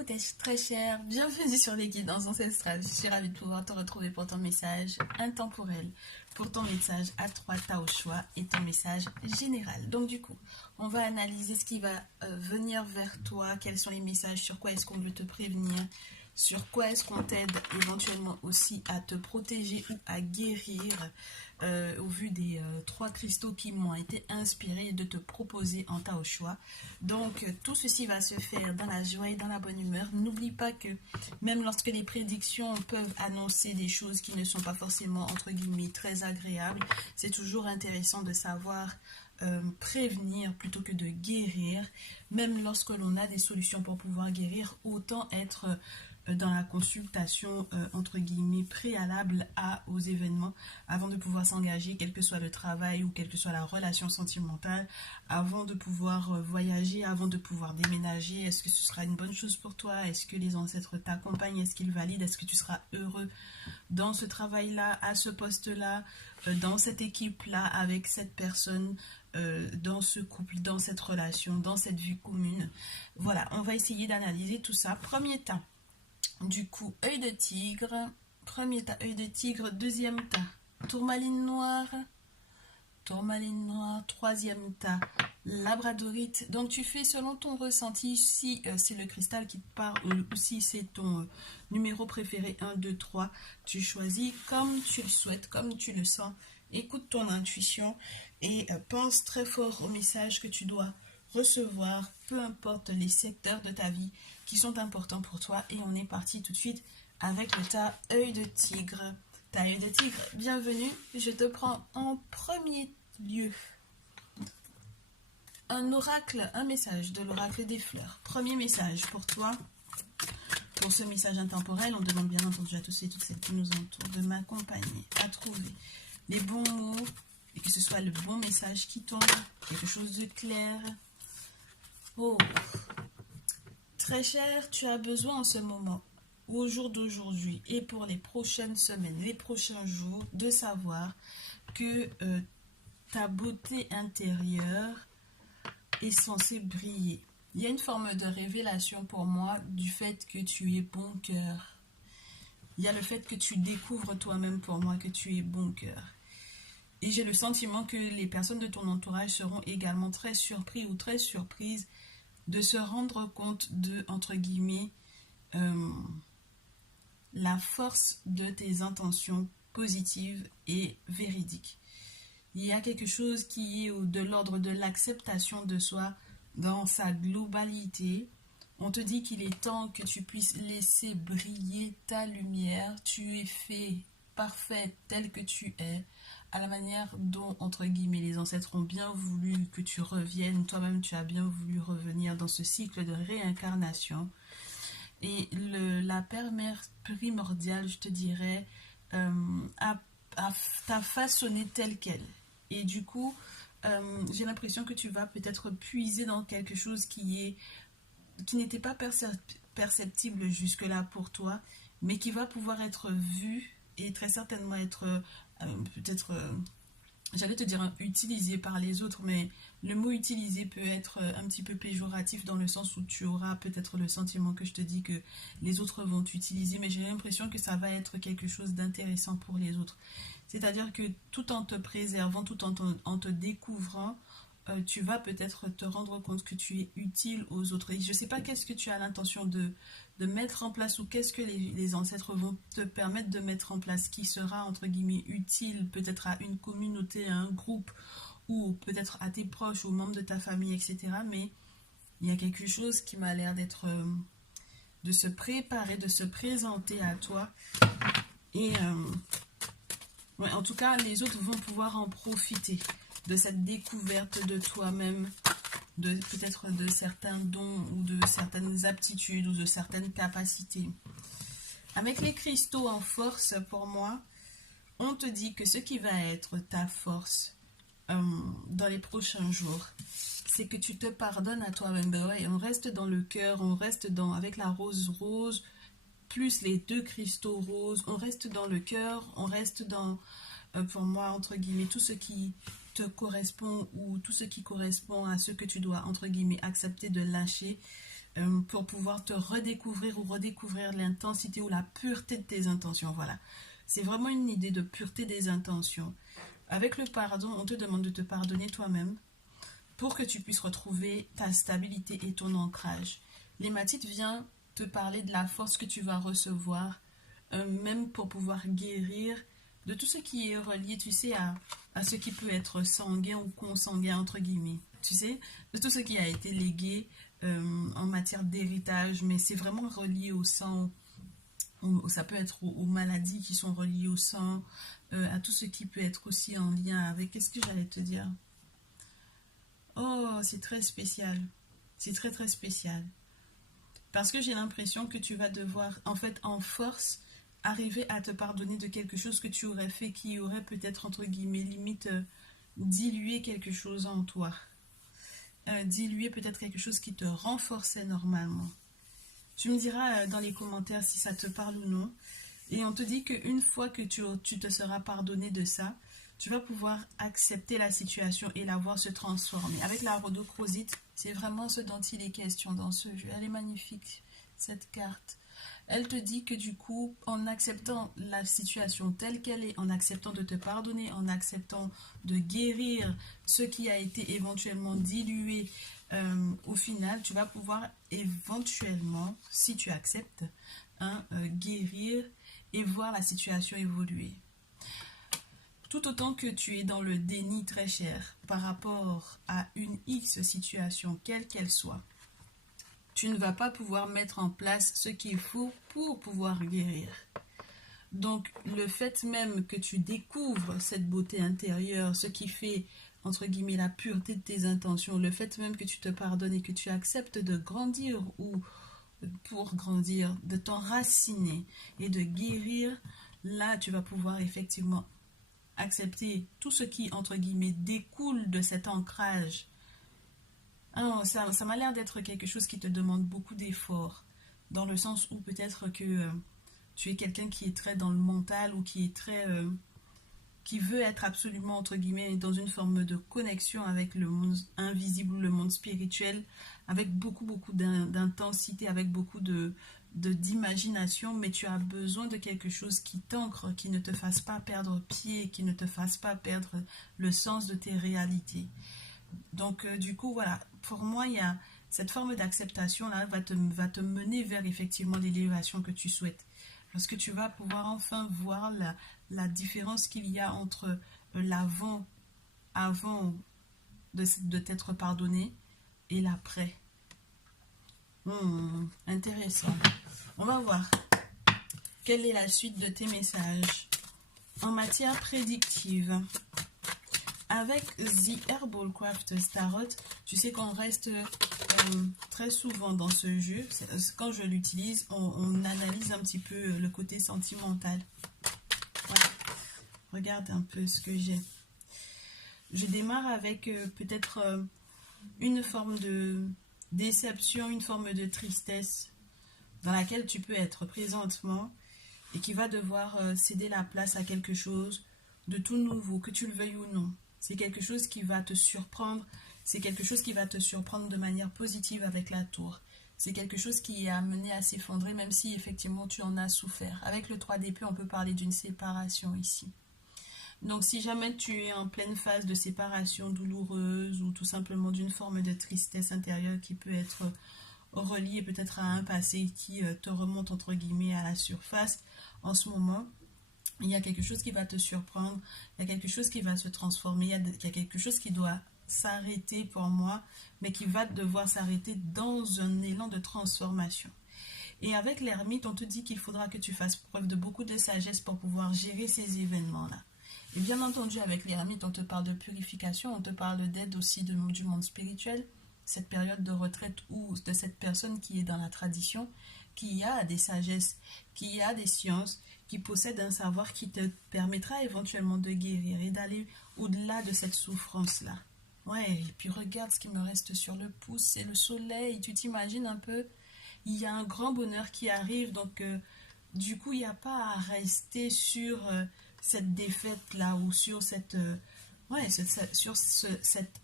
Coucou très cher, bienvenue sur les guidances ancestrales. Je suis ravie de pouvoir te retrouver pour ton message intemporel, pour ton message à 3 tas au choix et ton message général. Donc du coup, on va analyser ce qui va venir vers toi, quels sont les messages, sur quoi est-ce qu'on veut te prévenir, sur quoi est-ce qu'on t'aide éventuellement aussi à te protéger ou à guérir au vu des 3 cristaux qui m'ont été inspirés de te proposer en tas au choix. Donc tout ceci va se faire dans la joie et dans la bonne humeur. N'oublie pas que même lorsque les prédictions peuvent annoncer des choses qui ne sont pas forcément entre guillemets très agréables, c'est toujours intéressant de savoir prévenir plutôt que de guérir. Même lorsque l'on a des solutions pour pouvoir guérir, autant être dans la consultation entre guillemets préalable aux événements avant de pouvoir s'engager, quel que soit le travail ou quelle que soit la relation sentimentale, avant de pouvoir voyager, avant de pouvoir déménager. Est-ce que ce sera une bonne chose pour toi? Est-ce que les ancêtres t'accompagnent? Est-ce qu'ils valident? Est-ce que tu seras heureux dans ce travail-là, à ce poste-là, dans cette équipe-là, avec cette personne, dans ce couple, dans cette relation, dans cette vie commune? Voilà, on va essayer d'analyser tout ça. Premier tas, du coup, œil de tigre. Premier tas, œil de tigre. Deuxième tas, tourmaline noire. Tourmaline noire. Troisième tas, labradorite. Donc tu fais selon ton ressenti, si c'est le cristal qui te parle ou si c'est ton numéro préféré 1, 2, 3, tu choisis comme tu le souhaites, comme tu le sens. Écoute ton intuition et pense très fort au message que tu dois recevoir, peu importe les secteurs de ta vie qui sont importants pour toi. Et on est parti tout de suite avec le tas œil de tigre. Tas œil de tigre, bienvenue. Je te prends en premier lieu un oracle, un message de l'oracle des fleurs. Premier message pour toi. Pour ce message intemporel, on demande bien entendu à tous et toutes celles qui nous entourent de m'accompagner à trouver les bons mots et que ce soit le bon message qui tombe, quelque chose de clair. Oh, très cher, tu as besoin en ce moment, au jour d'aujourd'hui et pour les prochaines semaines, les prochains jours, de savoir que ta beauté intérieure est censée briller. Il y a une forme de révélation pour moi du fait que tu es bon cœur. Il y a le fait que tu découvres toi-même pour moi que tu es bon cœur. Et j'ai le sentiment que les personnes de ton entourage seront également très surpris ou très surprises de se rendre compte de, entre guillemets, la force de tes intentions positives et véridiques. Il y a quelque chose qui est de l'ordre de l'acceptation de soi dans sa globalité. On te dit qu'il est temps que tu puisses laisser briller ta lumière. Tu es fait, parfait, tel que tu es, à la manière dont, entre guillemets, les ancêtres ont bien voulu que tu reviennes. Toi-même, tu as bien voulu revenir dans ce cycle de réincarnation. Et la Père Mère primordiale, je te dirais, t'a façonné telle qu'elle. Et du coup, j'ai l'impression que tu vas peut-être puiser dans quelque chose qui n'était pas perceptible jusque-là pour toi, mais qui va pouvoir être vu et très certainement être peut-être, j'allais te dire utilisé par les autres, mais le mot utilisé peut être un petit peu péjoratif dans le sens où tu auras peut-être le sentiment que je te dis que les autres vont t'utiliser, mais j'ai l'impression que ça va être quelque chose d'intéressant pour les autres. C'est-à-dire que tout en te préservant, tout en te découvrant, tu vas peut-être te rendre compte que tu es utile aux autres. Et je ne sais pas qu'est-ce que tu as l'intention de mettre en place ou qu'est-ce que les ancêtres vont te permettre de mettre en place qui sera, entre guillemets, utile peut-être à une communauté, à un groupe ou peut-être à tes proches ou membres de ta famille, etc. Mais il y a quelque chose qui m'a l'air d'être... de se préparer, de se présenter à toi. Et... ouais, en tout cas, les autres vont pouvoir en profiter de cette découverte de toi-même, peut-être de certains dons ou de certaines aptitudes ou de certaines capacités. Avec les cristaux en force, pour moi, on te dit que ce qui va être ta force dans les prochains jours, c'est que tu te pardonnes à toi-même. Ben ouais, on reste dans le cœur, on reste avec la rose rose, plus les 2 cristaux roses, on reste dans le cœur, on reste dans, pour moi, entre guillemets, tout ce qui te correspond ou tout ce qui correspond à ce que tu dois, entre guillemets, accepter de lâcher. pour pouvoir te redécouvrir ou redécouvrir l'intensité ou la pureté de tes intentions. Voilà. C'est vraiment une idée de pureté des intentions. Avec le pardon, on te demande de te pardonner toi-même pour que tu puisses retrouver ta stabilité et ton ancrage. L'hématite vient te parler de la force que tu vas recevoir, même pour pouvoir guérir de tout ce qui est relié, tu sais, à ce qui peut être sanguin ou consanguin, entre guillemets. Tu sais, de tout ce qui a été légué en matière d'héritage, mais c'est vraiment relié au sang. Ça peut être aux maladies qui sont reliées au sang, à tout ce qui peut être aussi en lien avec... Qu'est-ce que j'allais te dire? Oh, c'est très spécial. C'est très très spécial. Parce que j'ai l'impression que tu vas devoir, en fait, en force, arriver à te pardonner de quelque chose que tu aurais fait qui aurait peut-être, entre guillemets, limite, dilué quelque chose en toi. Diluer peut-être quelque chose qui te renforçait normalement. Tu me diras dans les commentaires si ça te parle ou non. Et on te dit qu'une fois que tu te seras pardonné de ça, tu vas pouvoir accepter la situation et la voir se transformer. Avec la rhodochrosite, c'est vraiment ce dont il est question dans ce jeu. Elle est magnifique, cette carte. Elle te dit que du coup, en acceptant la situation telle qu'elle est, en acceptant de te pardonner, en acceptant de guérir ce qui a été éventuellement dilué, au final, tu vas pouvoir éventuellement, si tu acceptes, guérir et voir la situation évoluer. Tout autant que tu es dans le déni très cher par rapport à une X situation, quelle qu'elle soit, tu ne vas pas pouvoir mettre en place ce qu'il faut pour pouvoir guérir. Donc, le fait même que tu découvres cette beauté intérieure, ce qui fait, entre guillemets, la pureté de tes intentions, le fait même que tu te pardonnes et que tu acceptes de grandir ou pour grandir, de t'enraciner et de guérir, là, tu vas pouvoir effectivement accepter tout ce qui, entre guillemets, découle de cet ancrage. Alors, ça m'a l'air d'être quelque chose qui te demande beaucoup d'efforts, dans le sens où peut-être que tu es quelqu'un qui est très dans le mental ou qui est très... qui veut être absolument, entre guillemets, dans une forme de connexion avec le monde invisible, le monde spirituel, avec beaucoup d'intensité, avec beaucoup d'imagination, mais tu as besoin de quelque chose qui t'ancre, qui ne te fasse pas perdre pied, qui ne te fasse pas perdre le sens de tes réalités. Donc, du coup, voilà, pour moi, il y a cette forme d'acceptation-là va te mener vers effectivement l'élévation que tu souhaites. Lorsque tu vas pouvoir enfin voir la différence qu'il y a entre l'avant, avant de t'être pardonné, et l'après. Intéressant. On va voir quelle est la suite de tes messages. En matière prédictive, avec The Herbal Craft Tarot, tu sais qu'on reste très souvent dans ce jeu. Quand je l'utilise, on analyse un petit peu le côté sentimental. Voilà. Regarde un peu ce que j'ai. Je démarre avec peut-être une forme de déception, une forme de tristesse dans laquelle tu peux être présentement et qui va devoir céder la place à quelque chose de tout nouveau, que tu le veuilles ou non. C'est quelque chose qui va te surprendre, c'est quelque chose qui va te surprendre de manière positive avec la tour. C'est quelque chose qui est amené à s'effondrer, même si effectivement tu en as souffert. Avec le 3 d'épée, on peut parler d'une séparation ici. Donc si jamais tu es en pleine phase de séparation douloureuse ou tout simplement d'une forme de tristesse intérieure qui peut être reliée peut-être à un passé qui te remonte entre guillemets à la surface, en ce moment, il y a quelque chose qui va te surprendre, il y a quelque chose qui va se transformer, il y a quelque chose qui doit s'arrêter pour moi, mais qui va devoir s'arrêter dans un élan de transformation. Et avec l'ermite, on te dit qu'il faudra que tu fasses preuve de beaucoup de sagesse pour pouvoir gérer ces événements-là. Et bien entendu, avec l'ermite, on te parle de purification, on te parle d'aide aussi du monde spirituel, cette période de retraite ou de cette personne qui est dans la tradition, qui a des sagesses, qui a des sciences, qui possède un savoir qui te permettra éventuellement de guérir et d'aller au-delà de cette souffrance-là. Ouais, et puis regarde ce qui me reste sur le pouce, c'est le soleil, tu t'imagines un peu, il y a un grand bonheur qui arrive, donc du coup, il n'y a pas à rester sur cette défaite-là ou sur cet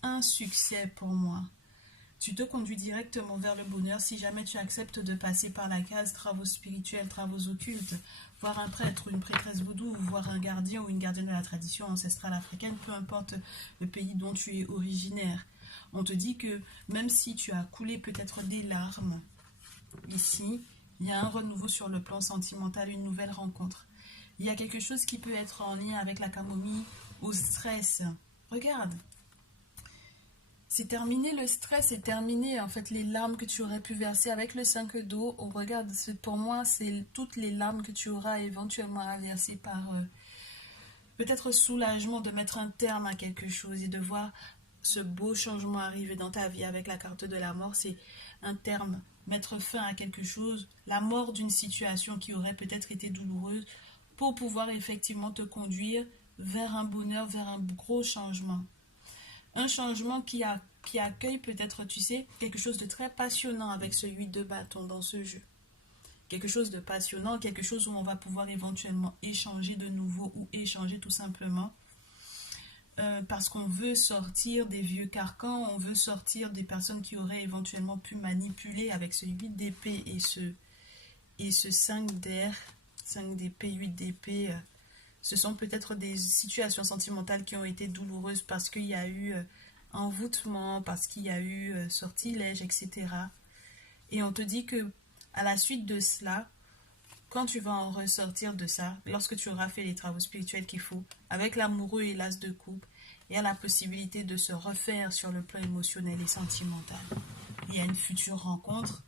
insuccès pour moi. tu te conduis directement vers le bonheur si jamais tu acceptes de passer par la case travaux spirituels, travaux occultes, voir un prêtre ou une prêtresse vaudou, voir un gardien ou une gardienne de la tradition ancestrale africaine, peu importe le pays dont tu es originaire. On te dit que même si tu as coulé peut-être des larmes, ici, il y a un renouveau sur le plan sentimental, une nouvelle rencontre. Il y a quelque chose qui peut être en lien avec la camomille au stress. Regarde. C'est terminé le stress, c'est terminé en fait les larmes que tu aurais pu verser avec le 5 d'eau. Oh, regarde, pour moi, c'est toutes les larmes que tu auras éventuellement à verser par peut-être soulagement de mettre un terme à quelque chose et de voir ce beau changement arriver dans ta vie avec la carte de la mort. C'est un terme, mettre fin à quelque chose, la mort d'une situation qui aurait peut-être été douloureuse pour pouvoir effectivement te conduire vers un bonheur, vers un gros changement. Un changement qui accueille peut-être, tu sais, quelque chose de très passionnant avec ce 8 de bâton dans ce jeu. Quelque chose de passionnant, quelque chose où on va pouvoir éventuellement échanger de nouveau ou échanger tout simplement. Parce qu'on veut sortir des vieux carcans, on veut sortir des personnes qui auraient éventuellement pu manipuler avec ce 8 d'épée et ce 5 d'air, 5 d'épée, 8 d'épée. Ce sont peut-être des situations sentimentales qui ont été douloureuses parce qu'il y a eu envoûtement, parce qu'il y a eu sortilège, etc. Et on te dit que à la suite de cela, quand tu vas en ressortir de ça, lorsque tu auras fait les travaux spirituels qu'il faut, avec l'amoureux et l'as de coupe, il y a la possibilité de se refaire sur le plan émotionnel et sentimental. Il y a une future rencontre,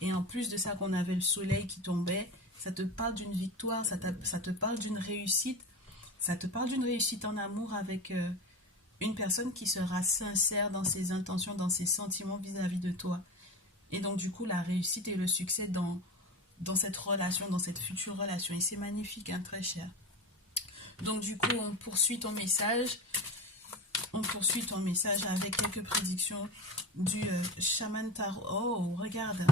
et en plus de ça qu'on avait le soleil qui tombait, ça te parle d'une victoire, ça te parle d'une réussite, ça te parle d'une réussite en amour avec une personne qui sera sincère dans ses intentions, dans ses sentiments vis-à-vis de toi. Et donc du coup, la réussite et le succès dans cette relation, dans cette future relation. Et c'est magnifique, hein, très cher. Donc du coup, on poursuit ton message. On poursuit ton message avec quelques prédictions du chaman tarot. Oh, regarde.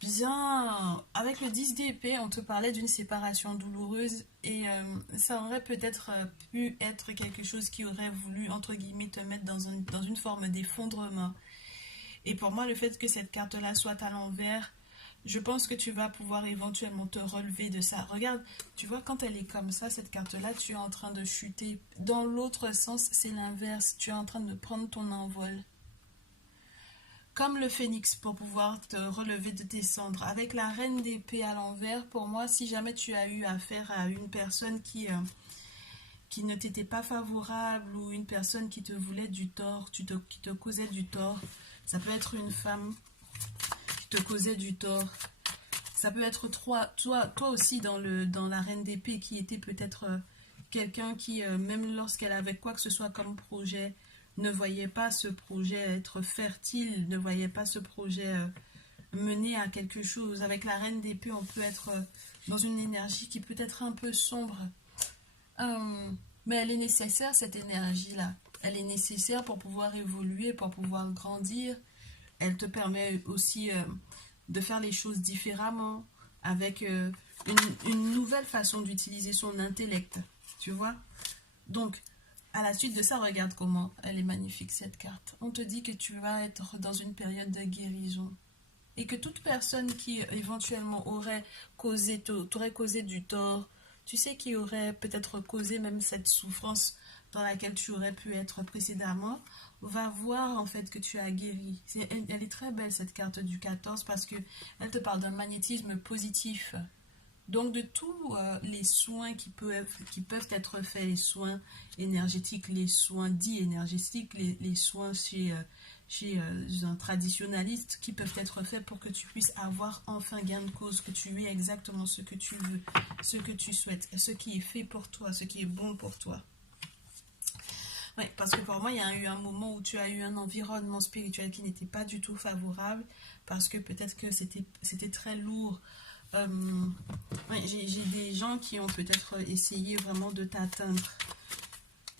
Bien, avec le 10 d'épée, on te parlait d'une séparation douloureuse et ça aurait peut-être pu être quelque chose qui aurait voulu, entre guillemets, te mettre dans une forme d'effondrement. Et pour moi, le fait que cette carte-là soit à l'envers, je pense que tu vas pouvoir éventuellement te relever de ça. Regarde, tu vois, quand elle est comme ça, cette carte-là, tu es en train de chuter. Dans l'autre sens, c'est l'inverse. Tu es en train de prendre ton envol. Comme le phénix pour pouvoir te relever de tes cendres. Avec la reine d'épée à l'envers, pour moi, si jamais tu as eu affaire à une personne qui ne t'était pas favorable ou une personne qui te voulait du tort, qui te causait du tort, ça peut être une femme qui te causait du tort. Ça peut être toi aussi dans la reine d'épée qui était peut-être quelqu'un qui, même lorsqu'elle avait quoi que ce soit comme projet, ne voyait pas ce projet être fertile, ne voyait pas ce projet mener à quelque chose. Avec la reine d'épée, on peut être dans une énergie qui peut être un peu sombre. Mais elle est nécessaire, cette énergie-là. Elle est nécessaire pour pouvoir évoluer, pour pouvoir grandir. Elle te permet aussi de faire les choses différemment, avec une nouvelle façon d'utiliser son intellect. Tu vois? Donc, à la suite de ça, regarde comment elle est magnifique, cette carte. On te dit que tu vas être dans une période de guérison. Et que toute personne qui éventuellement t'aurait causé du tort, tu sais, qui aurait peut-être causé même cette souffrance dans laquelle tu aurais pu être précédemment, va voir en fait que tu as guéri. Elle est très belle, cette carte du 14, parce que elle te parle d'un magnétisme positif. Donc de tous les soins qui peuvent être faits, les soins énergétiques, les soins dits énergétiques, les soins chez un traditionnaliste qui peuvent être faits pour que tu puisses avoir enfin gain de cause, que tu aies exactement ce que tu veux, ce que tu souhaites, ce qui est fait pour toi, ce qui est bon pour toi. Oui, parce que pour moi, il y a eu un moment où tu as eu un environnement spirituel qui n'était pas du tout favorable, parce que peut-être que c'était très lourd. J'ai des gens qui ont peut-être essayé vraiment de t'atteindre.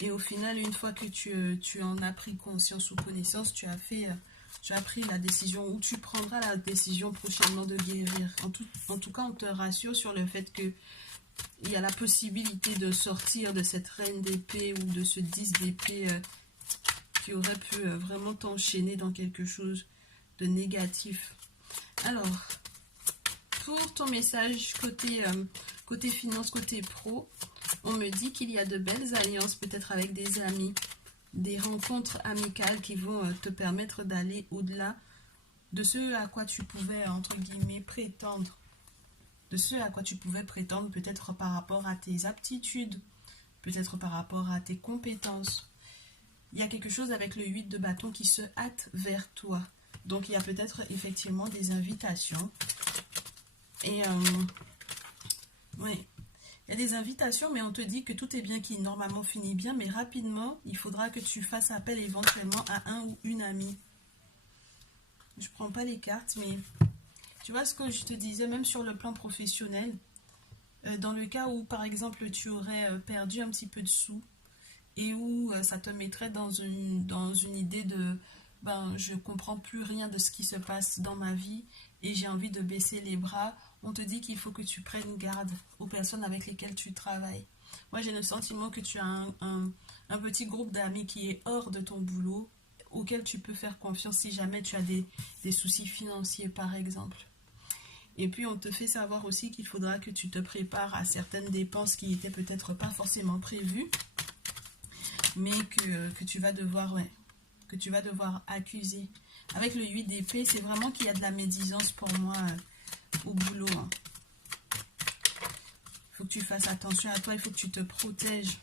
Et au final, une fois que tu en as pris conscience ou connaissance, tu as pris la décision, ou tu prendras la décision prochainement de guérir. En tout cas, on te rassure sur le fait que il y a la possibilité de sortir de cette reine d'épée ou de ce 10 d'épée qui aurait pu vraiment t'enchaîner dans quelque chose de négatif. Alors, pour ton message côté finance, côté pro, on me dit qu'il y a de belles alliances, peut-être avec des amis, des rencontres amicales qui vont te permettre d'aller au-delà de ce à quoi tu pouvais, entre guillemets, prétendre. De ce à quoi tu pouvais prétendre, peut-être par rapport à tes aptitudes, peut-être par rapport à tes compétences. Il y a quelque chose avec le 8 de bâton qui se hâte vers toi. Donc, il y a peut-être effectivement des invitations. Et, oui, il y a des invitations, mais on te dit que tout est bien qui normalement finit bien, mais rapidement, il faudra que tu fasses appel éventuellement à un ou une amie. Je prends pas les cartes, mais tu vois ce que je te disais, même sur le plan professionnel, dans le cas où, par exemple, tu aurais perdu un petit peu de sous et où ça te mettrait dans une idée de ben, je comprends plus rien de ce qui se passe dans ma vie et j'ai envie de baisser les bras, on te dit qu'il faut que tu prennes garde aux personnes avec lesquelles tu travailles. Moi, j'ai le sentiment que tu as un petit groupe d'amis qui est hors de ton boulot, auquel tu peux faire confiance si jamais tu as des soucis financiers, par exemple. Et puis, on te fait savoir aussi qu'il faudra que tu te prépares à certaines dépenses qui n'étaient peut-être pas forcément prévues, mais que tu vas devoir, que tu vas devoir accuser. Avec le 8 d'épée, c'est vraiment qu'il y a de la médisance pour moi au boulot. Il faut que tu fasses attention à toi, il faut que tu te protèges.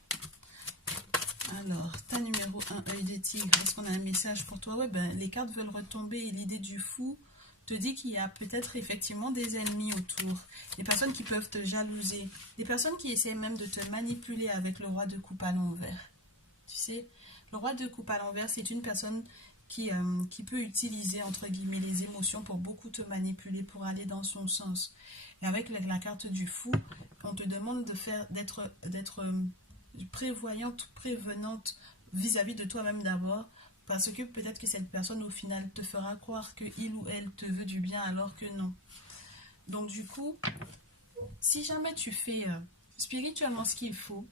Alors, ta numéro 1, œil de tigre, est-ce qu'on a un message pour toi? Ouais, ben, les cartes veulent retomber et l'idée du fou te dit qu'il y a peut-être effectivement des ennemis autour, des personnes qui peuvent te jalouser, des personnes qui essaient même de te manipuler avec le roi de coupe à l'envers. Tu sais, le roi de coupe à l'envers, c'est une personne qui peut utiliser, entre guillemets, les émotions pour beaucoup te manipuler, pour aller dans son sens. Et avec la carte du fou, on te demande d'être prévoyante, prévenante vis-à-vis de toi-même d'abord, parce que peut-être que cette personne au final te fera croire que il ou elle te veut du bien alors que non. Donc du coup, si jamais tu fais spirituellement ce qu'il faut,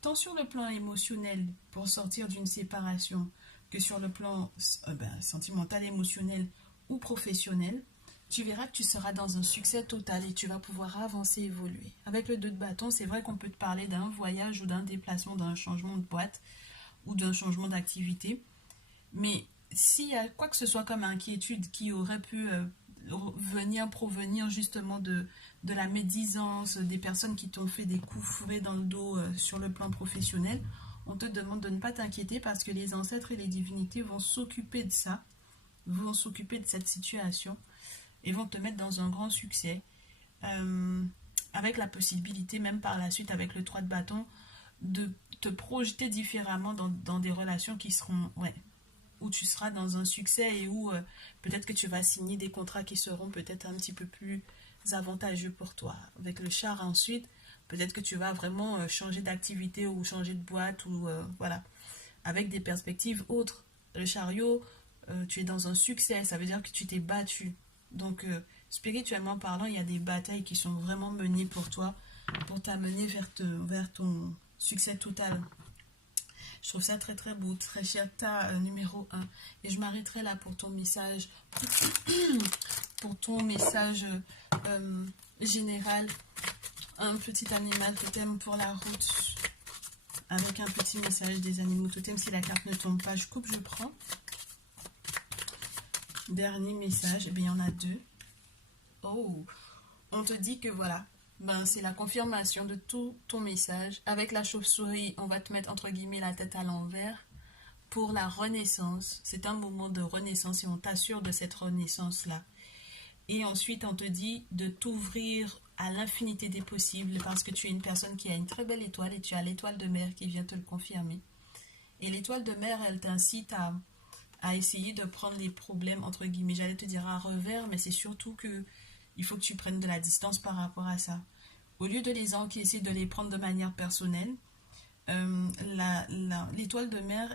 tant sur le plan émotionnel pour sortir d'une séparation que sur le plan sentimental, émotionnel ou professionnel, tu verras que tu seras dans un succès total et tu vas pouvoir avancer, évoluer. Avec le 2 de bâton, c'est vrai qu'on peut te parler d'un voyage ou d'un déplacement, d'un changement de boîte ou d'un changement d'activité. Mais s'il y a quoi que ce soit comme inquiétude qui aurait pu provenir justement de la médisance, des personnes qui t'ont fait des coups fourrés dans le dos sur le plan professionnel, on te demande de ne pas t'inquiéter parce que les ancêtres et les divinités vont s'occuper de ça, vont s'occuper de cette situation et vont te mettre dans un grand succès, avec la possibilité, même par la suite avec le 3 de bâton, de te projeter différemment dans des relations qui seront, où tu seras dans un succès et où peut-être que tu vas signer des contrats qui seront peut-être un petit peu plus avantageux pour toi. Avec le char ensuite, peut-être que tu vas vraiment changer d'activité ou changer de boîte ou voilà, avec des perspectives autres. Le chariot, tu es dans un succès, ça veut dire que tu t'es battu. Donc, spirituellement parlant, il y a des batailles qui sont vraiment menées pour toi, pour t'amener vers ton succès total. Je trouve ça très très beau, très cher, ta numéro 1. Et je m'arrêterai là pour ton message, général. Un petit animal totem pour la route, avec un petit message des animaux totem. Si la carte ne tombe pas, je coupe, je prends. Dernier message, eh bien, il y en a 2. Oh, on te dit que voilà, c'est la confirmation de tout ton message. Avec la chauve-souris, on va te mettre entre guillemets la tête à l'envers pour la renaissance. C'est un moment de renaissance et on t'assure de cette renaissance-là. Et ensuite, on te dit de t'ouvrir à l'infinité des possibles parce que tu es une personne qui a une très belle étoile et tu as l'étoile de mer qui vient te le confirmer. Et l'étoile de mer, elle t'incite à essayer de prendre les problèmes, entre guillemets, j'allais te dire à revers, mais c'est surtout que il faut que tu prennes de la distance par rapport à ça. Au lieu de les encaisser, de les prendre de manière personnelle, l'étoile de mer,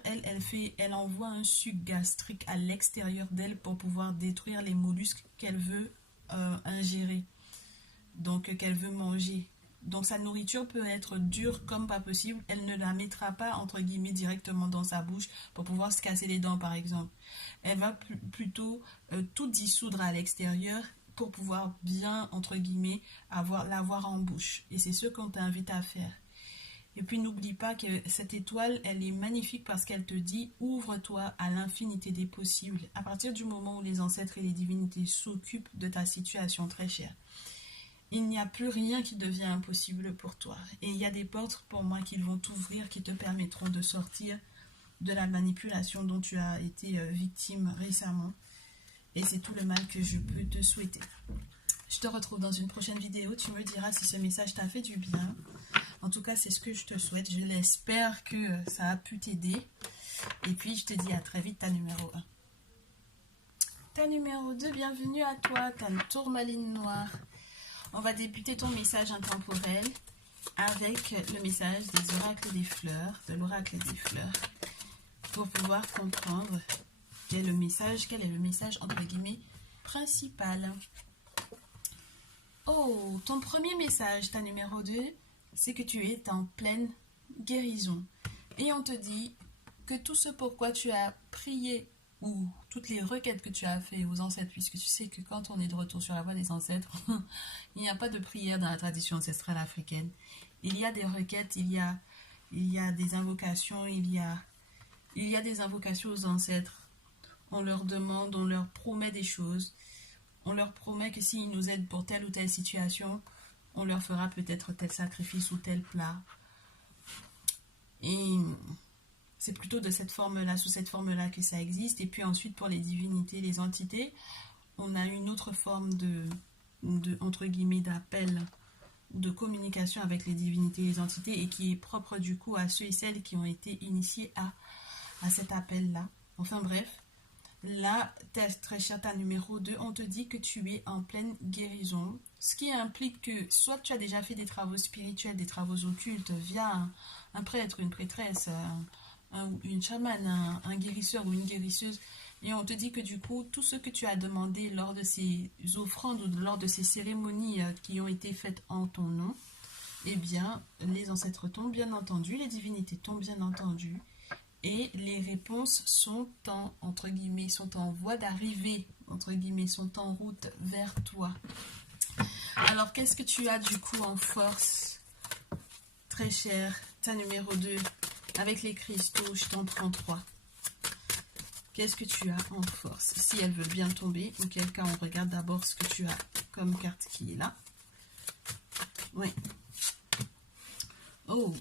elle envoie un suc gastrique à l'extérieur d'elle pour pouvoir détruire les mollusques qu'elle veut ingérer, donc qu'elle veut manger. Donc sa nourriture peut être dure comme pas possible. Elle ne la mettra pas, entre guillemets, directement dans sa bouche pour pouvoir se casser les dents, par exemple. Elle va plutôt tout dissoudre à l'extérieur pour pouvoir bien, entre guillemets, l'avoir en bouche. Et c'est ce qu'on t'invite à faire. Et puis n'oublie pas que cette étoile, elle est magnifique parce qu'elle te dit ouvre-toi à l'infinité des possibles. À partir du moment où les ancêtres et les divinités s'occupent de ta situation très chère, il n'y a plus rien qui devient impossible pour toi. Et il y a des portes pour moi qui vont t'ouvrir, qui te permettront de sortir de la manipulation dont tu as été victime récemment. Et c'est tout le mal que je peux te souhaiter. Je te retrouve dans une prochaine vidéo. Tu me diras si ce message t'a fait du bien. En tout cas, c'est ce que je te souhaite. Je l'espère que ça a pu t'aider. Et puis, je te dis à très vite, ta numéro 1. Ta numéro 2, bienvenue à toi, ta tourmaline noire. On va débuter ton message intemporel avec le message des oracles des fleurs, de l'oracle des fleurs, pour pouvoir comprendre quel est le message entre guillemets principal. Oh, ton premier message, ta numéro 2, c'est que tu es en pleine guérison. Et on te dit que tout ce pourquoi tu as prié ou toutes les requêtes que tu as fait aux ancêtres, puisque tu sais que quand on est de retour sur la voie des ancêtres, il n'y a pas de prière dans la tradition ancestrale africaine. Il y a des requêtes, il y a des invocations, il y a des invocations aux ancêtres. On leur demande, on leur promet des choses. On leur promet que s'ils nous aident pour telle ou telle situation, on leur fera peut-être tel sacrifice ou tel plat. Et c'est plutôt de cette forme-là, sous cette forme-là que ça existe. Et puis ensuite, pour les divinités, les entités, on a une autre forme de entre guillemets, d'appel, de communication avec les divinités et les entités, et qui est propre du coup à ceux et celles qui ont été initiés à cet appel-là. Enfin bref, là, très cher, ta numéro 2, on te dit que tu es en pleine guérison, ce qui implique que soit tu as déjà fait des travaux spirituels, des travaux occultes via un prêtre, une prêtresse, une chamane, un guérisseur ou une guérisseuse, et on te dit que du coup, tout ce que tu as demandé lors de ces offrandes ou lors de ces cérémonies qui ont été faites en ton nom, eh bien, les ancêtres t'ont bien entendu, les divinités t'ont bien entendu, et les réponses sont entre guillemets, sont en voie d'arrivée, entre guillemets, sont en route vers toi. Alors, qu'est-ce que tu as du coup en force, très cher, ta numéro 2, avec les cristaux, je t'en prends 3. Qu'est-ce que tu as en force? Si elles veulent bien tomber, auquel cas on regarde d'abord ce que tu as comme carte qui est là. Oui. Oh,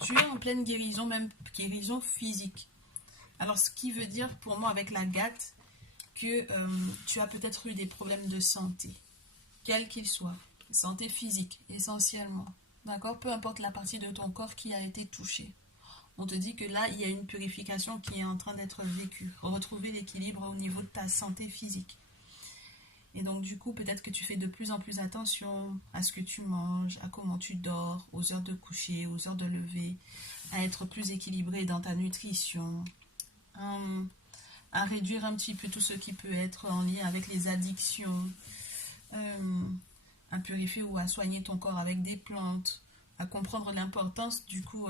tu es en pleine guérison, même guérison physique. Alors, ce qui veut dire pour moi avec la gâte que tu as peut-être eu des problèmes de santé, quels qu'ils soient. Santé physique, essentiellement. D'accord? Peu importe la partie de ton corps qui a été touchée. On te dit que là, il y a une purification qui est en train d'être vécue. Retrouver l'équilibre au niveau de ta santé physique. Et donc, du coup, peut-être que tu fais de plus en plus attention à ce que tu manges, à comment tu dors, aux heures de coucher, aux heures de lever, à être plus équilibré dans ta nutrition, à réduire un petit peu tout ce qui peut être en lien avec les addictions, à purifier ou à soigner ton corps avec des plantes, à comprendre l'importance, du coup,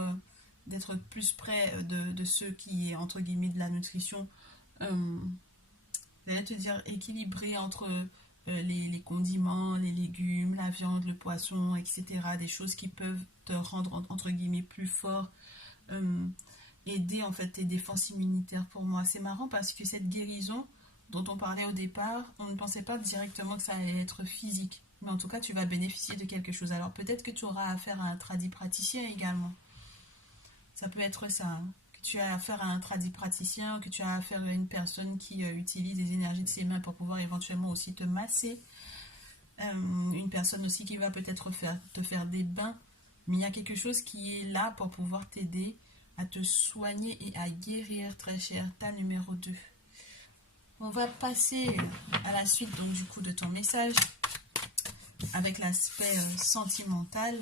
d'être plus près de ce qui est, entre guillemets, de la nutrition, j'allais te dire équilibré entre les condiments, les légumes, la viande, le poisson, etc. Des choses qui peuvent te rendre, entre guillemets, plus fort, aider en fait tes défenses immunitaires. Pour moi, c'est marrant parce que cette guérison dont on parlait au départ, on ne pensait pas directement que ça allait être physique. Mais en tout cas, tu vas bénéficier de quelque chose. Alors peut-être que tu auras affaire à un tradipraticien également. Ça peut être ça, hein. Que tu as affaire à un tradipraticien, que tu as affaire à une personne qui utilise les énergies de ses mains pour pouvoir éventuellement aussi te masser. Une personne aussi qui va peut-être te faire des bains. Mais il y a quelque chose qui est là pour pouvoir t'aider à te soigner et à guérir, très cher, ta numéro 2. On va passer à la suite donc du coup de ton message avec l'aspect sentimental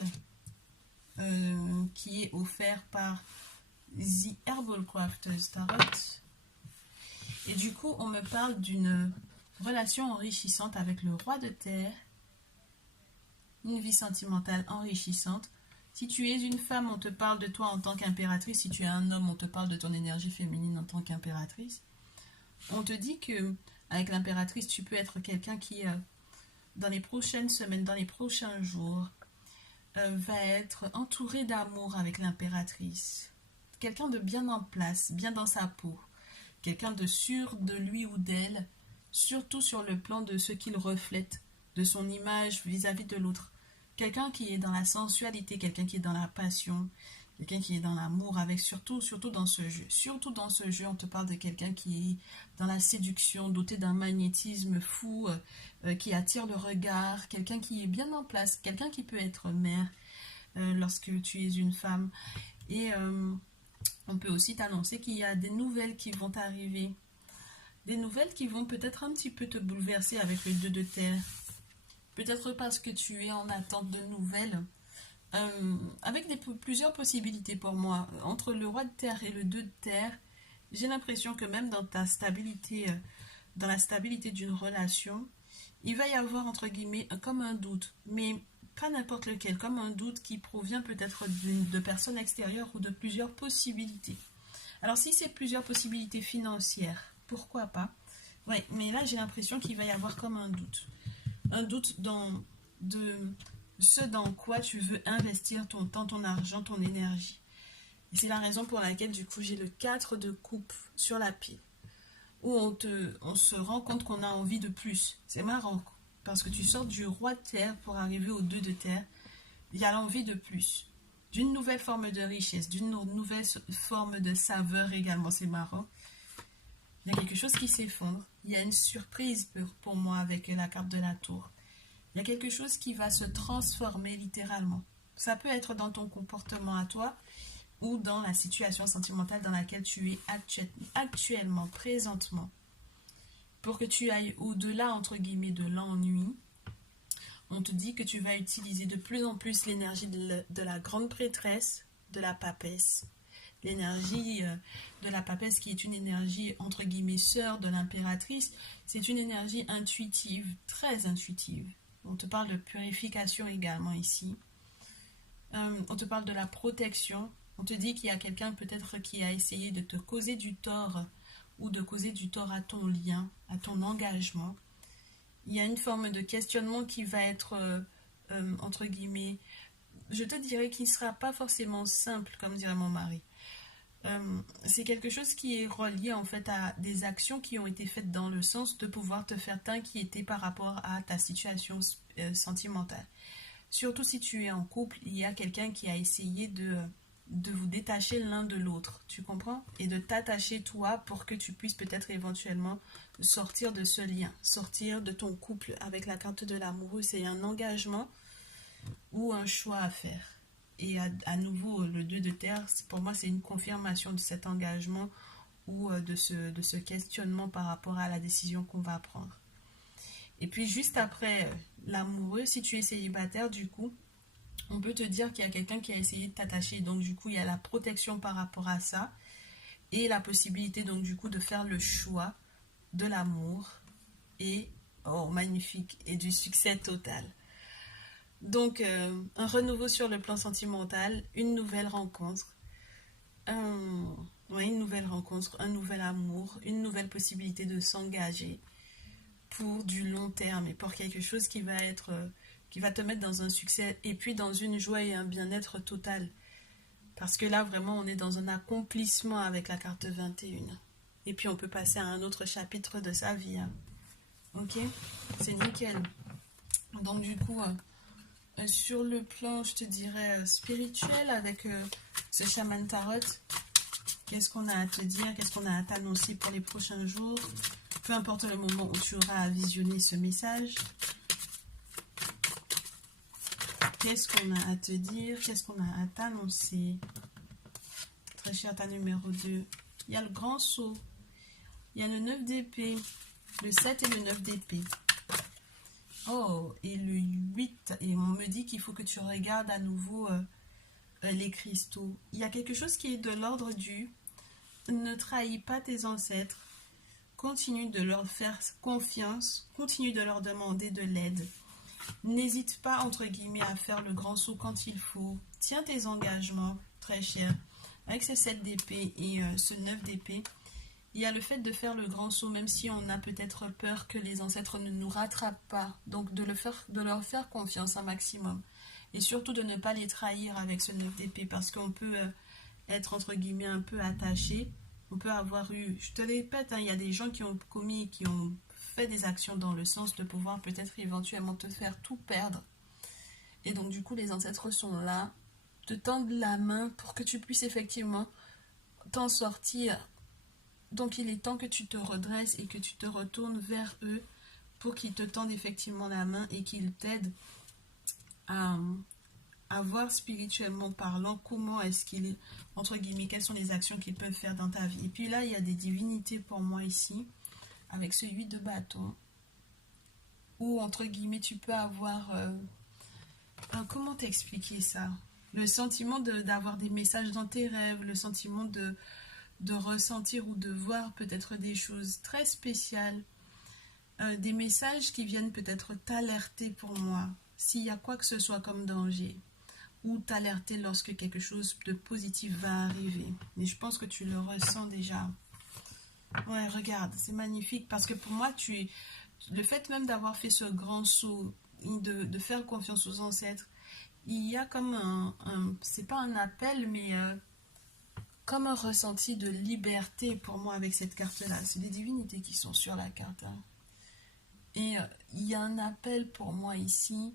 qui est offert par The Herbal Crafters Tarot. Et du coup, on me parle d'une relation enrichissante avec le roi de terre une vie sentimentale enrichissante. Si tu es une femme, on te parle de toi en tant qu'impératrice. Si tu es un homme, on te parle de ton énergie féminine en tant qu'impératrice. On te dit que avec l'impératrice, tu peux être quelqu'un qui, dans les prochaines semaines, dans les prochains jours, va être entouré d'amour avec l'impératrice. Quelqu'un de bien en place, bien dans sa peau. Quelqu'un de sûr de lui ou d'elle, surtout sur le plan de ce qu'il reflète, de son image vis-à-vis de l'autre. Quelqu'un qui est dans la sensualité, quelqu'un qui est dans la passion, quelqu'un qui est dans l'amour, avec surtout dans ce jeu. Surtout dans ce jeu, on te parle de quelqu'un qui est dans la séduction, doté d'un magnétisme fou, qui attire le regard, quelqu'un qui est bien en place, quelqu'un qui peut être mère lorsque tu es une femme. Et on peut aussi t'annoncer qu'il y a des nouvelles qui vont arriver. Des nouvelles qui vont peut-être un petit peu te bouleverser avec le 2 de terre. Peut-être parce que tu es en attente de nouvelles. Avec plusieurs possibilités pour moi. Entre le roi de terre et le 2 de terre, j'ai l'impression que même dans ta stabilité, dans la stabilité d'une relation, il va y avoir entre guillemets comme un doute, mais pas n'importe lequel, comme un doute qui provient peut-être de personnes extérieures ou de plusieurs possibilités. Alors si c'est plusieurs possibilités financières, pourquoi pas? Ouais, mais là j'ai l'impression qu'il va y avoir comme un doute. Un doute de ce dans quoi tu veux investir ton temps, ton argent, ton énergie. Et c'est la raison pour laquelle du coup j'ai le 4 de coupe sur la pile. Où on se rend compte qu'on a envie de plus. C'est marrant, parce que tu sors du roi de terre pour arriver au 2 de terre. Il y a l'envie de plus. D'une nouvelle forme de richesse, d'une nouvelle forme de saveur également, c'est marrant. Il y a quelque chose qui s'effondre. Il y a une surprise pour moi avec la carte de la tour. Il y a quelque chose qui va se transformer littéralement. Ça peut être dans ton comportement à toi ou dans la situation sentimentale dans laquelle tu es actuellement, présentement. Pour que tu ailles au-delà, entre guillemets, de l'ennui, on te dit que tu vas utiliser de plus en plus l'énergie de la grande prêtresse, de la papesse. L'énergie de la papesse qui est une énergie, entre guillemets, sœur de l'impératrice, c'est une énergie intuitive, très intuitive. On te parle de purification également ici. On te parle de la protection. On te dit qu'il y a quelqu'un peut-être qui a essayé de te causer du tort ou de causer du tort à ton lien, à ton engagement. Il y a une forme de questionnement qui va être, entre guillemets, je te dirais qu'il ne sera pas forcément simple, comme dirait mon mari. C'est quelque chose qui est relié en fait à des actions qui ont été faites dans le sens de pouvoir te faire t'inquiéter par rapport à ta situation sentimentale. Surtout si tu es en couple, il y a quelqu'un qui a essayé de vous détacher l'un de l'autre, tu comprends? Et de t'attacher toi pour que tu puisses peut-être éventuellement sortir de ce lien, sortir de ton couple avec la carte de l'amoureux. C'est un engagement ou un choix à faire. Et à nouveau, le 2 de terre, pour moi, c'est une confirmation de cet engagement ou de ce questionnement par rapport à la décision qu'on va prendre. Et puis, juste après l'amoureux, si tu es célibataire, du coup, on peut te dire qu'il y a quelqu'un qui a essayé de t'attacher. Donc, du coup, il y a la protection par rapport à ça et la possibilité, donc, du coup, de faire le choix de l'amour et, oh, magnifique, et du succès total. Donc, un renouveau sur le plan sentimental, une nouvelle rencontre, une nouvelle rencontre, un nouvel amour, une nouvelle possibilité de s'engager pour du long terme et pour quelque chose qui va te mettre dans un succès et puis dans une joie et un bien-être total. Parce que là, vraiment, on est dans un accomplissement avec la carte 21. Et puis, on peut passer à un autre chapitre de sa vie. Hein. Ok? C'est nickel. Donc, du coup... sur le plan, je te dirais, spirituel, avec ce chaman tarot, qu'est-ce qu'on a à te dire, qu'est-ce qu'on a à t'annoncer pour les prochains jours, peu importe le moment où tu auras à visionner ce message. Qu'est-ce qu'on a à te dire, qu'est-ce qu'on a à t'annoncer. Très cher, ta numéro 2. Il y a le grand saut, il y a le 9 d'épée, le 7 et le 9 d'épée. Oh, et le 8, et on me dit qu'il faut que tu regardes à nouveau les cristaux. Il y a quelque chose qui est de l'ordre du ne trahis pas tes ancêtres, continue de leur faire confiance, continue de leur demander de l'aide. N'hésite pas, entre guillemets, à faire le grand saut quand il faut. Tiens tes engagements, très cher. Avec ce 7 d'épée et ce 9 d'épée, il y a le fait de faire le grand saut, même si on a peut-être peur que les ancêtres ne nous rattrapent pas. Donc de leur faire confiance un maximum. Et surtout de ne pas les trahir avec ce 9 d'épée, parce qu'on peut être, entre guillemets, un peu attaché. On peut avoir eu, je te le répète, hein, il y a des gens qui ont fait des actions dans le sens de pouvoir peut-être éventuellement te faire tout perdre. Et donc du coup, les ancêtres sont là, te tendent la main pour que tu puisses effectivement t'en sortir. Donc il est temps que tu te redresses et que tu te retournes vers eux pour qu'ils te tendent effectivement la main et qu'ils t'aident à voir spirituellement parlant comment est-ce qu'ils, entre guillemets, quelles sont les actions qu'ils peuvent faire dans ta vie. Et puis là, il y a des divinités pour moi ici, avec ce 8 de bâton, où, entre guillemets, tu peux avoir... comment t'expliquer ça? Le sentiment d'avoir des messages dans tes rêves, le sentiment de ressentir ou de voir peut-être des choses très spéciales, des messages qui viennent peut-être t'alerter pour moi, s'il y a quoi que ce soit comme danger, ou t'alerter lorsque quelque chose de positif va arriver. Mais je pense que tu le ressens déjà. Ouais, regarde, c'est magnifique, parce que pour moi, le fait même d'avoir fait ce grand saut, de faire confiance aux ancêtres, il y a comme c'est pas un appel, mais comme un ressenti de liberté pour moi avec cette carte-là. C'est des divinités qui sont sur la carte. Hein. Et il y a un appel pour moi ici,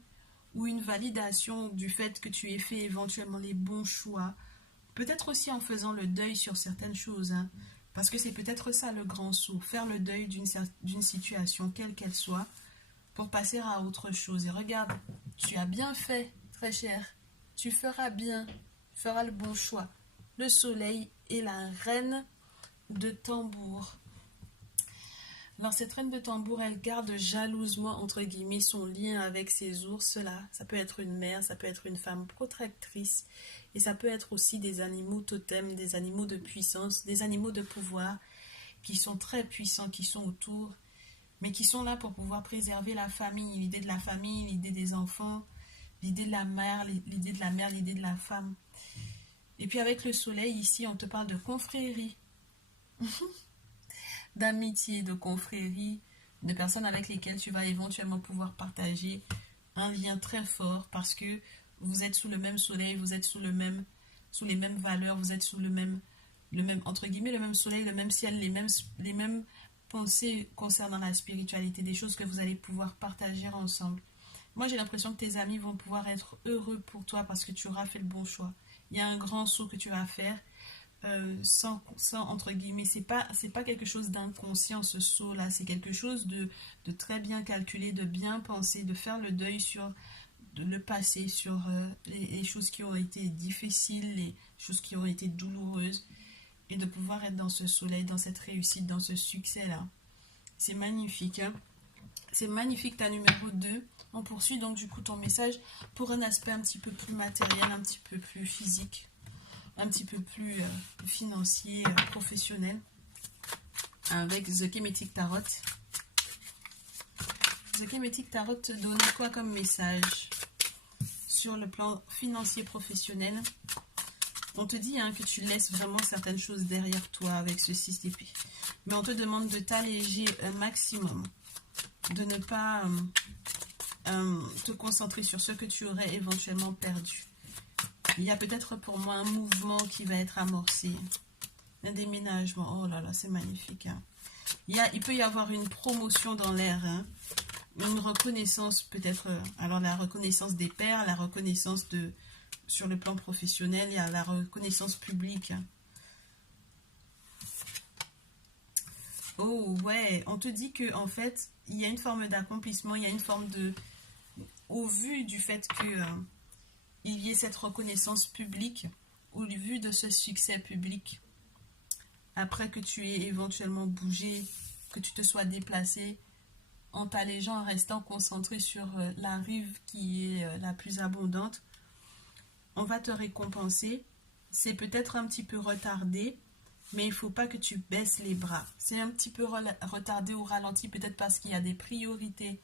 ou une validation du fait que tu aies fait éventuellement les bons choix. Peut-être aussi en faisant le deuil sur certaines choses. Hein, parce que c'est peut-être ça le grand saut. Faire le deuil d'une situation, quelle qu'elle soit, pour passer à autre chose. Et regarde, tu as bien fait, très cher. Tu feras bien, tu feras le bon choix. Le soleil et la reine de tambour. Alors cette reine de tambour, elle garde jalousement, entre guillemets, son lien avec ces ours-là. Ça peut être une mère, ça peut être une femme protectrice, et ça peut être aussi des animaux totems, des animaux de puissance, des animaux de pouvoir, qui sont très puissants, qui sont autour, mais qui sont là pour pouvoir préserver la famille, l'idée de la famille, l'idée des enfants, l'idée de la mère, l'idée de la mère, l'idée de la femme. Et puis avec le soleil, ici, on te parle de confrérie, d'amitié, de confrérie, de personnes avec lesquelles tu vas éventuellement pouvoir partager un lien très fort parce que vous êtes sous le même soleil, vous êtes sous les mêmes valeurs, vous êtes sous le même entre guillemets, le même soleil, le même ciel, les mêmes pensées concernant la spiritualité, des choses que vous allez pouvoir partager ensemble. Moi, j'ai l'impression que tes amis vont pouvoir être heureux pour toi parce que tu auras fait le bon choix. Il y a un grand saut que tu vas faire sans entre guillemets, c'est pas quelque chose d'inconscient ce saut là, c'est quelque chose de très bien calculé, de bien pensé, de faire le deuil sur le passé, sur les choses qui ont été difficiles, les choses qui ont été douloureuses, et de pouvoir être dans ce soleil, dans cette réussite, dans ce succès là. C'est magnifique, hein? C'est magnifique. Ta numéro 2. On poursuit donc du coup ton message pour un aspect un petit peu plus matériel, un petit peu plus physique, un petit peu plus financier, professionnel, avec The Kemetic Tarot. The Kemetic Tarot te donne quoi comme message sur le plan financier professionnel? On te dit que tu laisses vraiment certaines choses derrière toi avec ce 6 d'épée. Mais on te demande de t'alléger un maximum, de ne pas te concentrer sur ce que tu aurais éventuellement perdu. Il y a peut-être pour moi un mouvement qui va être amorcé. Un déménagement. Oh là là, c'est magnifique. Hein. Il peut y avoir une promotion dans l'air. Hein. Une reconnaissance peut-être. Alors la reconnaissance des pairs, la reconnaissance sur le plan professionnel, il y a la reconnaissance publique. Hein. Oh ouais, on te dit que en fait, il y a une forme d'accomplissement, il y a une forme de... Au vu du fait que... il y ait cette reconnaissance publique, au vu de ce succès public, après que tu aies éventuellement bougé, que tu te sois déplacé, en t'allégeant, en restant concentré sur la rive qui est la plus abondante, on va te récompenser. C'est peut-être un petit peu retardé, mais il ne faut pas que tu baisses les bras. C'est un petit peu retardé ou ralenti, peut-être parce qu'il y a des priorités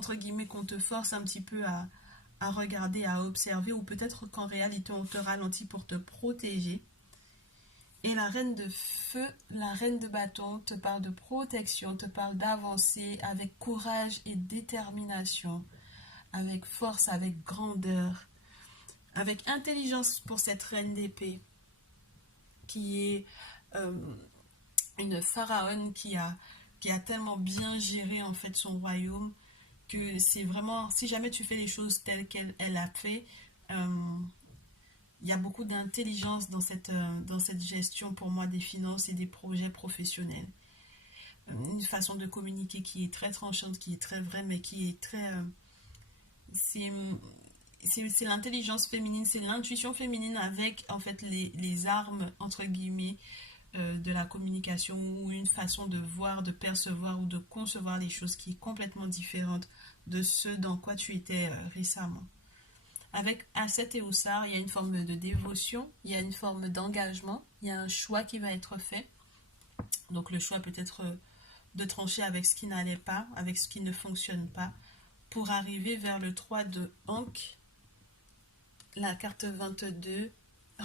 entre guillemets, qu'on te force un petit peu à regarder, à observer, ou peut-être qu'en réalité, on te ralentit pour te protéger. Et la reine de feu, la reine de bâton, te parle de protection, te parle d'avancer avec courage et détermination, avec force, avec grandeur, avec intelligence pour cette reine d'épée, qui est une pharaon qui a tellement bien géré en fait son royaume, que c'est vraiment, si jamais tu fais les choses telles qu'elle a fait, il y a beaucoup d'intelligence dans cette gestion pour moi des finances et des projets professionnels. Une façon de communiquer qui est très tranchante, qui est très vraie, mais qui est très... c'est l'intelligence féminine, c'est l'intuition féminine avec en fait les armes, entre guillemets, de la communication, ou une façon de voir, de percevoir ou de concevoir les choses qui est complètement différente de ce dans quoi tu étais récemment. Avec Aset et Oussar, il y a une forme de dévotion, il y a une forme d'engagement, il y a un choix qui va être fait. Donc le choix peut être de trancher avec ce qui n'allait pas, avec ce qui ne fonctionne pas, pour arriver vers le 3 de Ankh, la carte 22.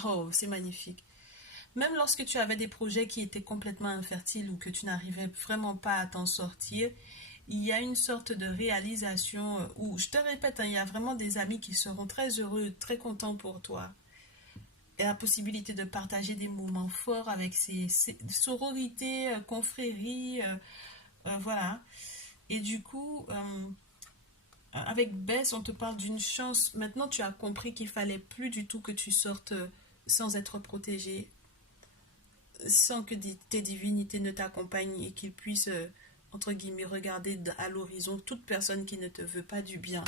Oh, c'est magnifique. Même lorsque tu avais des projets qui étaient complètement infertiles ou que tu n'arrivais vraiment pas à t'en sortir, il y a une sorte de réalisation où, je te répète, il y a vraiment des amis qui seront très heureux, très contents pour toi. Et la possibilité de partager des moments forts avec ces sororités, confréries, voilà. Et du coup, avec Bess, on te parle d'une chance. Maintenant, tu as compris qu'il fallait plus du tout que tu sortes sans être protégé, sans que tes divinités ne t'accompagnent et qu'ils puissent, entre guillemets, regarder à l'horizon toute personne qui ne te veut pas du bien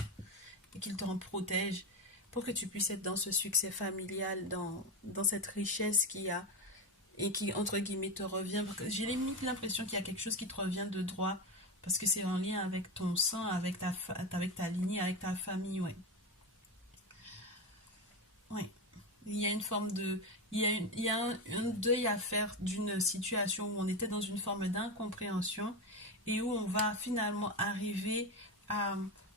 et qu'ils t'en protègent pour que tu puisses être dans ce succès familial, dans cette richesse qu'il y a et qui, entre guillemets, te revient. J'ai limite l'impression qu'il y a quelque chose qui te revient de droit parce que c'est en lien avec ton sang, avec ta lignée, avec ta famille, ouais. Ouais. Il y a une forme de... Il y a un deuil à faire d'une situation où on était dans une forme d'incompréhension et où on va finalement arriver à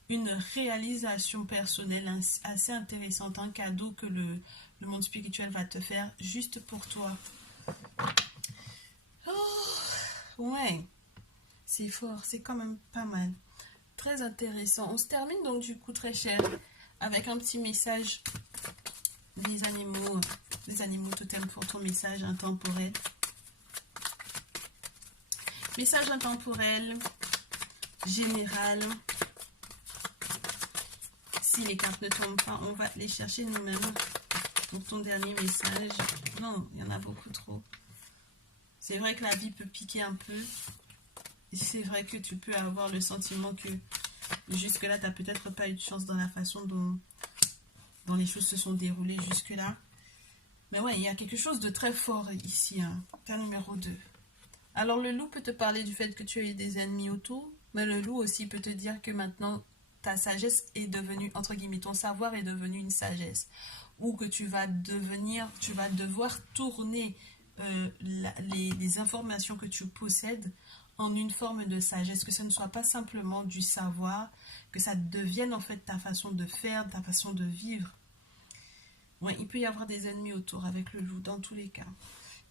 une réalisation personnelle assez intéressante, un cadeau que le monde spirituel va te faire juste pour toi. Oh, ouais, c'est fort, c'est quand même pas mal. Très intéressant. On se termine donc du coup, très cher, avec un petit message des animaux totems pour ton message intemporel. Message intemporel, général. Si les cartes ne tombent pas, on va les chercher nous-mêmes pour ton dernier message. Non, il y en a beaucoup trop. C'est vrai que la vie peut piquer un peu. C'est vrai que tu peux avoir le sentiment que jusque-là, tu n'as peut-être pas eu de chance dans la façon dont les choses se sont déroulées jusque-là. Mais ouais, il y a quelque chose de très fort ici, hein. Cas numéro 2. Alors le loup peut te parler du fait que tu as eu des ennemis autour, mais le loup aussi peut te dire que maintenant ta sagesse est devenue, entre guillemets, ton savoir est devenu une sagesse. Ou que tu vas devoir tourner les informations que tu possèdes en une forme de sagesse, que ce ne soit pas simplement du savoir, que ça devienne en fait ta façon de faire, ta façon de vivre. Ouais, il peut y avoir des ennemis autour avec le loup, dans tous les cas.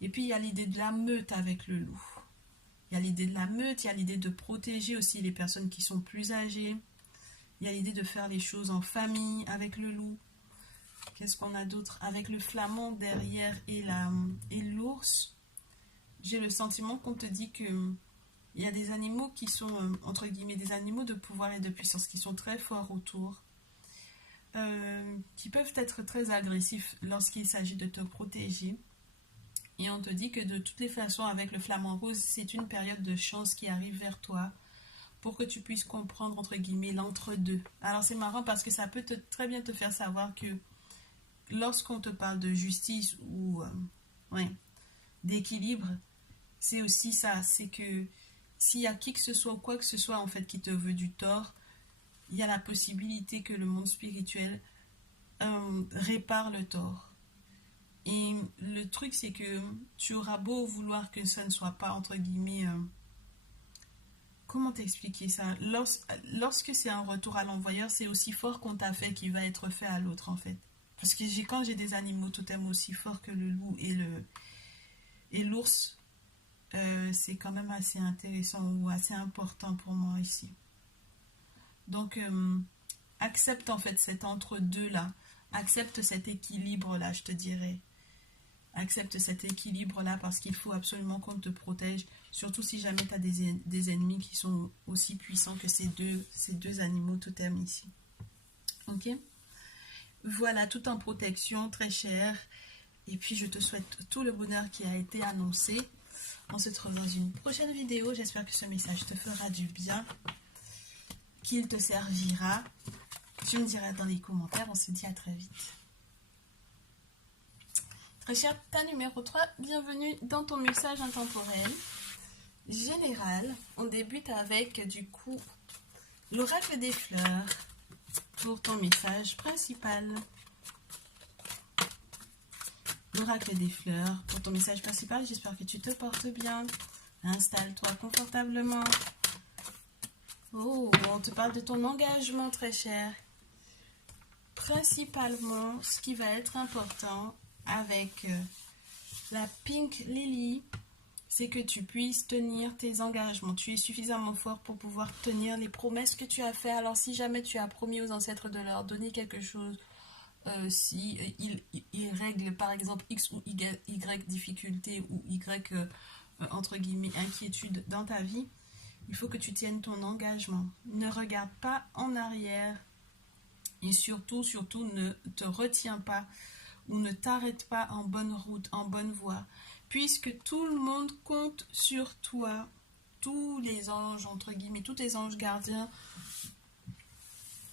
Et puis, il y a l'idée de la meute avec le loup. Il y a l'idée de la meute, il y a l'idée de protéger aussi les personnes qui sont plus âgées. Il y a l'idée de faire les choses en famille avec le loup. Qu'est-ce qu'on a d'autre? Avec le flamand derrière et l'ours, j'ai le sentiment qu'on te dit que il y a des animaux qui sont, entre guillemets, des animaux de pouvoir et de puissance qui sont très forts autour. Qui peuvent être très agressifs lorsqu'il s'agit de te protéger. Et on te dit que de toutes les façons, avec le flamant rose, c'est une période de chance qui arrive vers toi pour que tu puisses comprendre, entre guillemets, l'entre-deux. Alors c'est marrant parce que ça peut très bien te faire savoir que lorsqu'on te parle de justice ou d'équilibre, c'est aussi ça, c'est que s'il y a qui que ce soit ou quoi que ce soit en fait qui te veut du tort, il y a la possibilité que le monde spirituel répare le tort. Et le truc, c'est que tu auras beau vouloir que ça ne soit pas, entre guillemets, comment t'expliquer ça? Lorsque c'est un retour à l'envoyeur, c'est aussi fort qu'on t'a fait qui va être fait à l'autre en fait. Parce que quand j'ai des animaux totems aussi forts que le loup et l'ours, c'est quand même assez intéressant ou assez important pour moi ici. Donc, accepte en fait cet entre-deux là. Accepte cet équilibre là, je te dirais. Accepte cet équilibre là parce qu'il faut absolument qu'on te protège. Surtout si jamais tu as des ennemis qui sont aussi puissants que ces deux animaux totems ici. Ok? Voilà, tout en protection, très cher. Et puis je te souhaite tout le bonheur qui a été annoncé. On se retrouve dans une prochaine vidéo. J'espère que ce message te fera du bien, qu'il te servira. Tu me diras dans les commentaires. On se dit à très vite. Très cher, ta numéro 3, bienvenue dans ton message intemporel général. On débute avec du coup l'oracle des fleurs pour ton message principal. L'oracle des fleurs pour ton message principal. J'espère que tu te portes bien. Installe-toi confortablement. Oh, on te parle de ton engagement, très cher. Principalement, ce qui va être important avec la Pink Lily, c'est que tu puisses tenir tes engagements. Tu es suffisamment fort pour pouvoir tenir les promesses que tu as faites. Alors, si jamais tu as promis aux ancêtres de leur donner quelque chose, si ils règlent par exemple X ou Y difficulté ou Y entre guillemets inquiétude dans ta vie, il faut que tu tiennes ton engagement. Ne regarde pas en arrière et surtout ne te retiens pas ou ne t'arrête pas en bonne route, en bonne voie, puisque tout le monde compte sur toi. Tous les anges, entre guillemets, tous tes anges gardiens,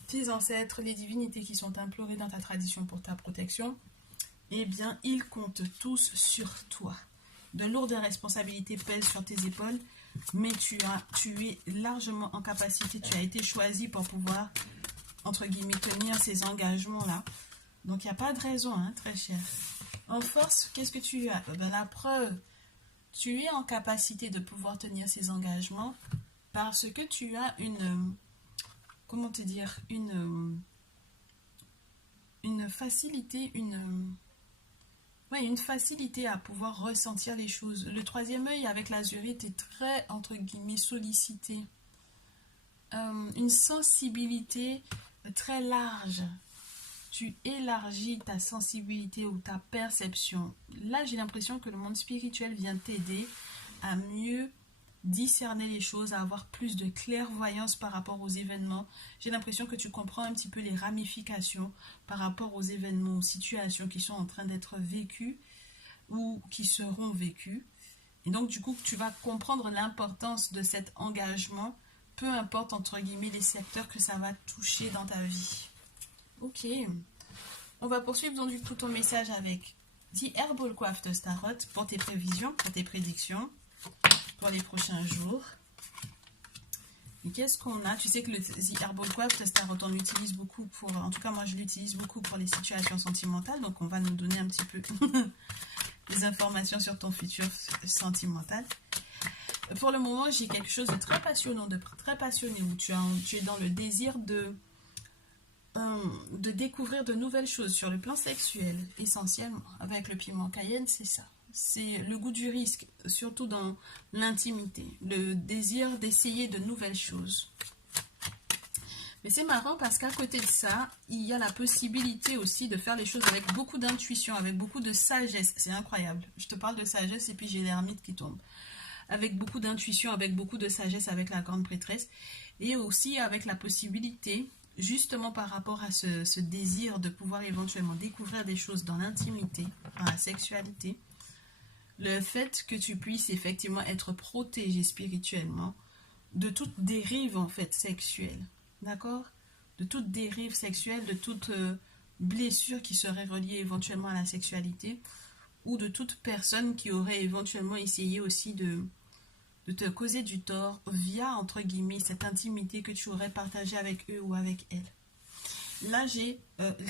tes ancêtres, les divinités qui sont implorées dans ta tradition pour ta protection, eh bien, ils comptent tous sur toi. De lourdes responsabilités pèsent sur tes épaules, mais tu es largement en capacité, tu as été choisi pour pouvoir, entre guillemets, tenir ces engagements-là. Donc, il n'y a pas de raison, hein, très cher. En force, qu'est-ce que tu as? Ben, la preuve, tu es en capacité de pouvoir tenir ces engagements parce que tu as comment te dire, une facilité, une facilité à pouvoir ressentir les choses. Le troisième œil avec l'azurite est très, entre guillemets, sollicité. Une sensibilité très large. Tu élargis ta sensibilité ou ta perception. Là, j'ai l'impression que le monde spirituel vient t'aider à mieux discerner les choses, à avoir plus de clairvoyance par rapport aux événements. J'ai l'impression que tu comprends un petit peu les ramifications par rapport aux événements, aux situations qui sont en train d'être vécues ou qui seront vécues. Et donc, du coup, tu vas comprendre l'importance de cet engagement, peu importe, entre guillemets, les secteurs que ça va toucher dans ta vie. Ok, on va poursuivre donc du coup ton message avec The Herbal Coif de Starot pour tes prévisions, pour tes prédictions, pour les prochains jours. Et qu'est-ce qu'on a? Tu sais que le The Herbal Coif de Starot, on l'utilise beaucoup pour, en tout cas moi je l'utilise beaucoup pour les situations sentimentales, donc on va nous donner un petit peu des informations sur ton futur sentimental. Pour le moment, j'ai quelque chose de très passionnant, de très passionné, où tu es dans le désir de découvrir de nouvelles choses sur le plan sexuel, essentiellement. Avec le piment cayenne, c'est ça. C'est le goût du risque, surtout dans l'intimité. Le désir d'essayer de nouvelles choses. Mais c'est marrant parce qu'à côté de ça, il y a la possibilité aussi de faire les choses avec beaucoup d'intuition, avec beaucoup de sagesse. C'est incroyable. Je te parle de sagesse et puis j'ai l'ermite qui tombe. Avec beaucoup d'intuition, avec beaucoup de sagesse, avec la grande prêtresse. Et aussi avec la possibilité, justement par rapport à ce désir de pouvoir éventuellement découvrir des choses dans l'intimité, dans la sexualité, le fait que tu puisses effectivement être protégé spirituellement de toute dérive en fait sexuelle, d'accord? De toute dérive sexuelle, de toute blessure qui serait reliée éventuellement à la sexualité, ou de toute personne qui aurait éventuellement essayé aussi de te causer du tort via, entre guillemets, cette intimité que tu aurais partagée avec eux ou avec elles. Là, j'ai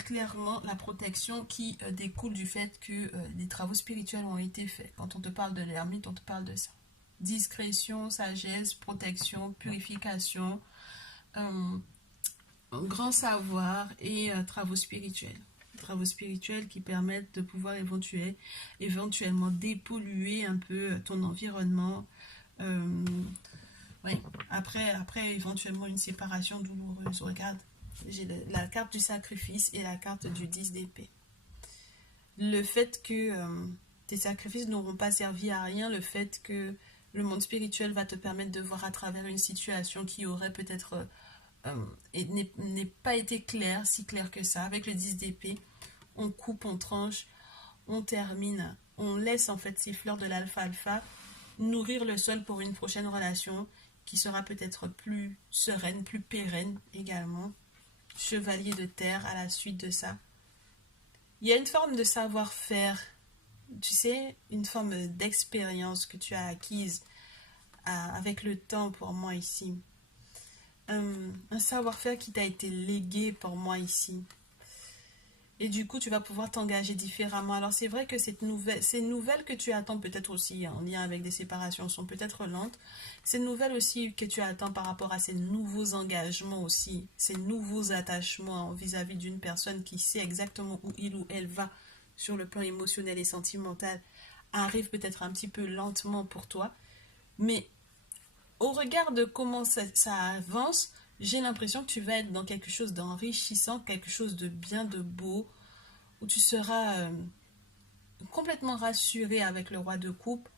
clairement la protection qui découle du fait que des travaux spirituels ont été faits. Quand on te parle de l'ermite, on te parle de ça. discrétion, sagesse, protection, purification, un grand savoir et travaux spirituels. Travaux spirituels qui permettent de pouvoir éventuellement dépolluer un peu ton environnement. Oui, après éventuellement une séparation douloureuse. Regarde, j'ai la carte du sacrifice et la carte du 10 d'épée. Le fait que tes sacrifices n'auront pas servi à rien, le fait que le monde spirituel va te permettre de voir à travers une situation qui aurait peut-être n'est pas été claire, si claire que ça. Avec le 10 d'épée, on coupe, on tranche, on termine, on laisse en fait ces fleurs de l'alfalfa nourrir le sol pour une prochaine relation qui sera peut-être plus sereine, plus pérenne également. Chevalier de terre à la suite de ça. Il y a une forme de savoir-faire, tu sais, une forme d'expérience que tu as acquise avec le temps pour moi ici. Un savoir-faire qui t'a été légué pour moi ici. Et du coup, tu vas pouvoir t'engager différemment. Alors, c'est vrai que ces nouvelles que tu attends peut-être aussi en lien avec des séparations sont peut-être lentes. Ces nouvelles aussi que tu attends par rapport à ces nouveaux engagements aussi, ces nouveaux attachements vis-à-vis d'une personne qui sait exactement où il ou elle va sur le plan émotionnel et sentimental, arrivent peut-être un petit peu lentement pour toi. Mais au regard de comment ça avance, j'ai l'impression que tu vas être dans quelque chose d'enrichissant, quelque chose de bien, de beau, où tu seras complètement rassuré avec le roi de coupe.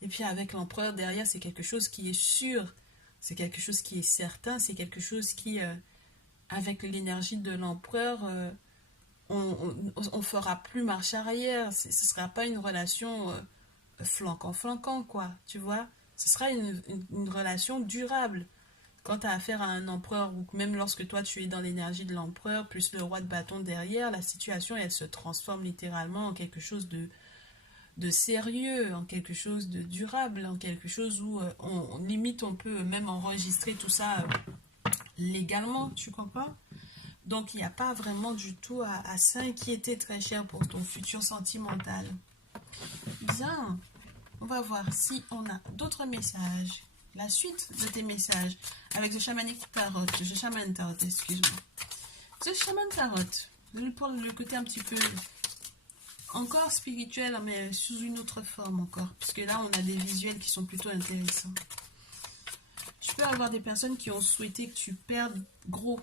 Et puis avec l'empereur derrière, c'est quelque chose qui est sûr, c'est quelque chose qui est certain, c'est quelque chose qui, avec l'énergie de l'empereur, on fera plus marche arrière. Ce ne sera pas une relation flanquant, quoi, tu vois. Ce sera une relation durable. Quand tu as affaire à un empereur, ou même lorsque toi tu es dans l'énergie de l'empereur, plus le roi de bâton derrière, la situation elle se transforme littéralement en quelque chose de sérieux, en quelque chose de durable, en quelque chose où limite on peut même enregistrer tout ça légalement, tu comprends? Donc il n'y a pas vraiment du tout à s'inquiéter très cher pour ton futur sentimental. Bien, on va voir si on a d'autres messages. La suite de tes messages avec The Shamanic Tarot, The Shaman Tarot, excuse-moi. The Shaman Tarot, pour le côté un petit peu encore spirituel, mais sous une autre forme encore, puisque là on a des visuels qui sont plutôt intéressants. Je peux avoir des personnes qui ont souhaité que tu perdes gros,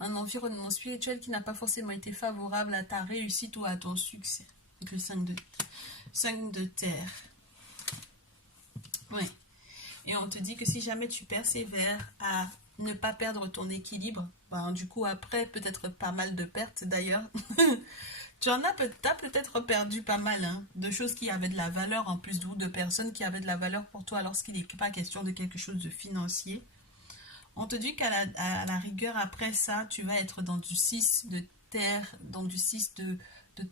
un environnement spirituel qui n'a pas forcément été favorable à ta réussite ou à ton succès. Avec le 5 de terre. Oui. Et on te dit que si jamais tu persévères à ne pas perdre ton équilibre, ben, du coup après peut-être pas mal de pertes d'ailleurs, t'as peut-être perdu pas mal de choses qui avaient de la valeur en plus de personnes qui avaient de la valeur pour toi lorsqu'il n'est pas question de quelque chose de financier. On te dit qu'à la rigueur après ça, tu vas être dans du 6 de terre, dans du 6 de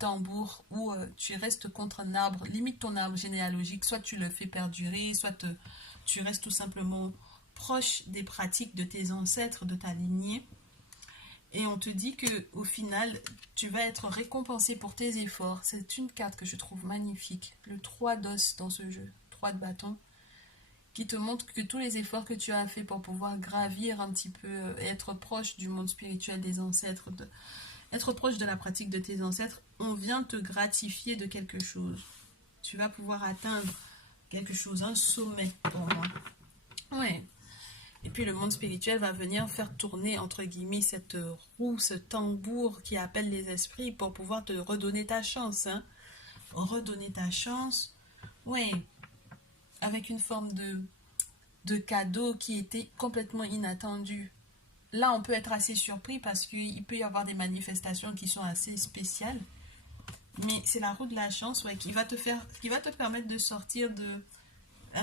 tambour où tu restes contre un arbre, limite ton arbre généalogique, soit tu le fais perdurer, soit tu restes tout simplement proche des pratiques de tes ancêtres, de ta lignée. Et on te dit que au final, tu vas être récompensé pour tes efforts. C'est une carte que je trouve magnifique. Le 3 d'os dans ce jeu, 3 de bâton, qui te montre que tous les efforts que tu as fait pour pouvoir gravir un petit peu et être proche du monde spirituel des ancêtres, être proche de la pratique de tes ancêtres, on vient te gratifier de quelque chose. Tu vas pouvoir atteindre quelque chose, un sommet pour moi. Ouais. Et puis le monde spirituel va venir faire tourner, entre guillemets, cette roue, ce tambour qui appelle les esprits pour pouvoir te redonner ta chance. Redonner ta chance. Ouais. Avec une forme de cadeau qui était complètement inattendu. Là, on peut être assez surpris parce qu'il peut y avoir des manifestations qui sont assez spéciales. Mais c'est la roue de la chance, ouais, qui va te permettre de sortir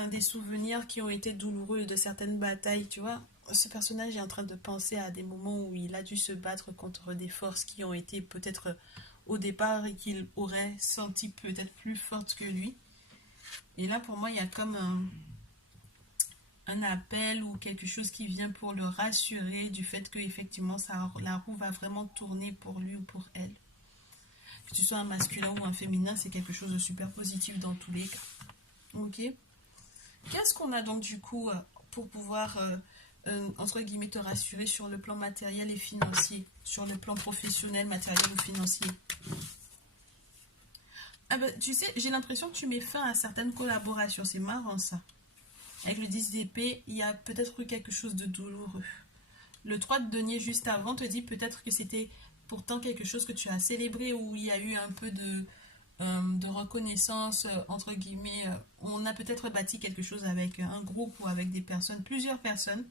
des souvenirs qui ont été douloureux, de certaines batailles, tu vois. Ce personnage est en train de penser à des moments où il a dû se battre contre des forces qui ont été peut-être au départ et qu'il aurait senti peut-être plus fortes que lui. Et là, pour moi, il y a comme un appel ou quelque chose qui vient pour le rassurer du fait que effectivement la roue va vraiment tourner pour lui ou pour elle. Que tu sois un masculin ou un féminin, c'est quelque chose de super positif dans tous les cas. Ok. Qu'est-ce qu'on a donc du coup pour pouvoir, entre guillemets, te rassurer sur le plan matériel et financier, sur le plan professionnel, matériel ou financier? Ah ben, tu sais, j'ai l'impression que tu mets fin à certaines collaborations. C'est marrant ça. Avec le 10 d'épée, il y a peut-être eu quelque chose de douloureux. Le 3 de denier juste avant te dit peut-être que c'était pourtant quelque chose que tu as célébré, où il y a eu un peu de reconnaissance, entre guillemets. On a peut-être bâti quelque chose avec un groupe ou avec des personnes, plusieurs personnes.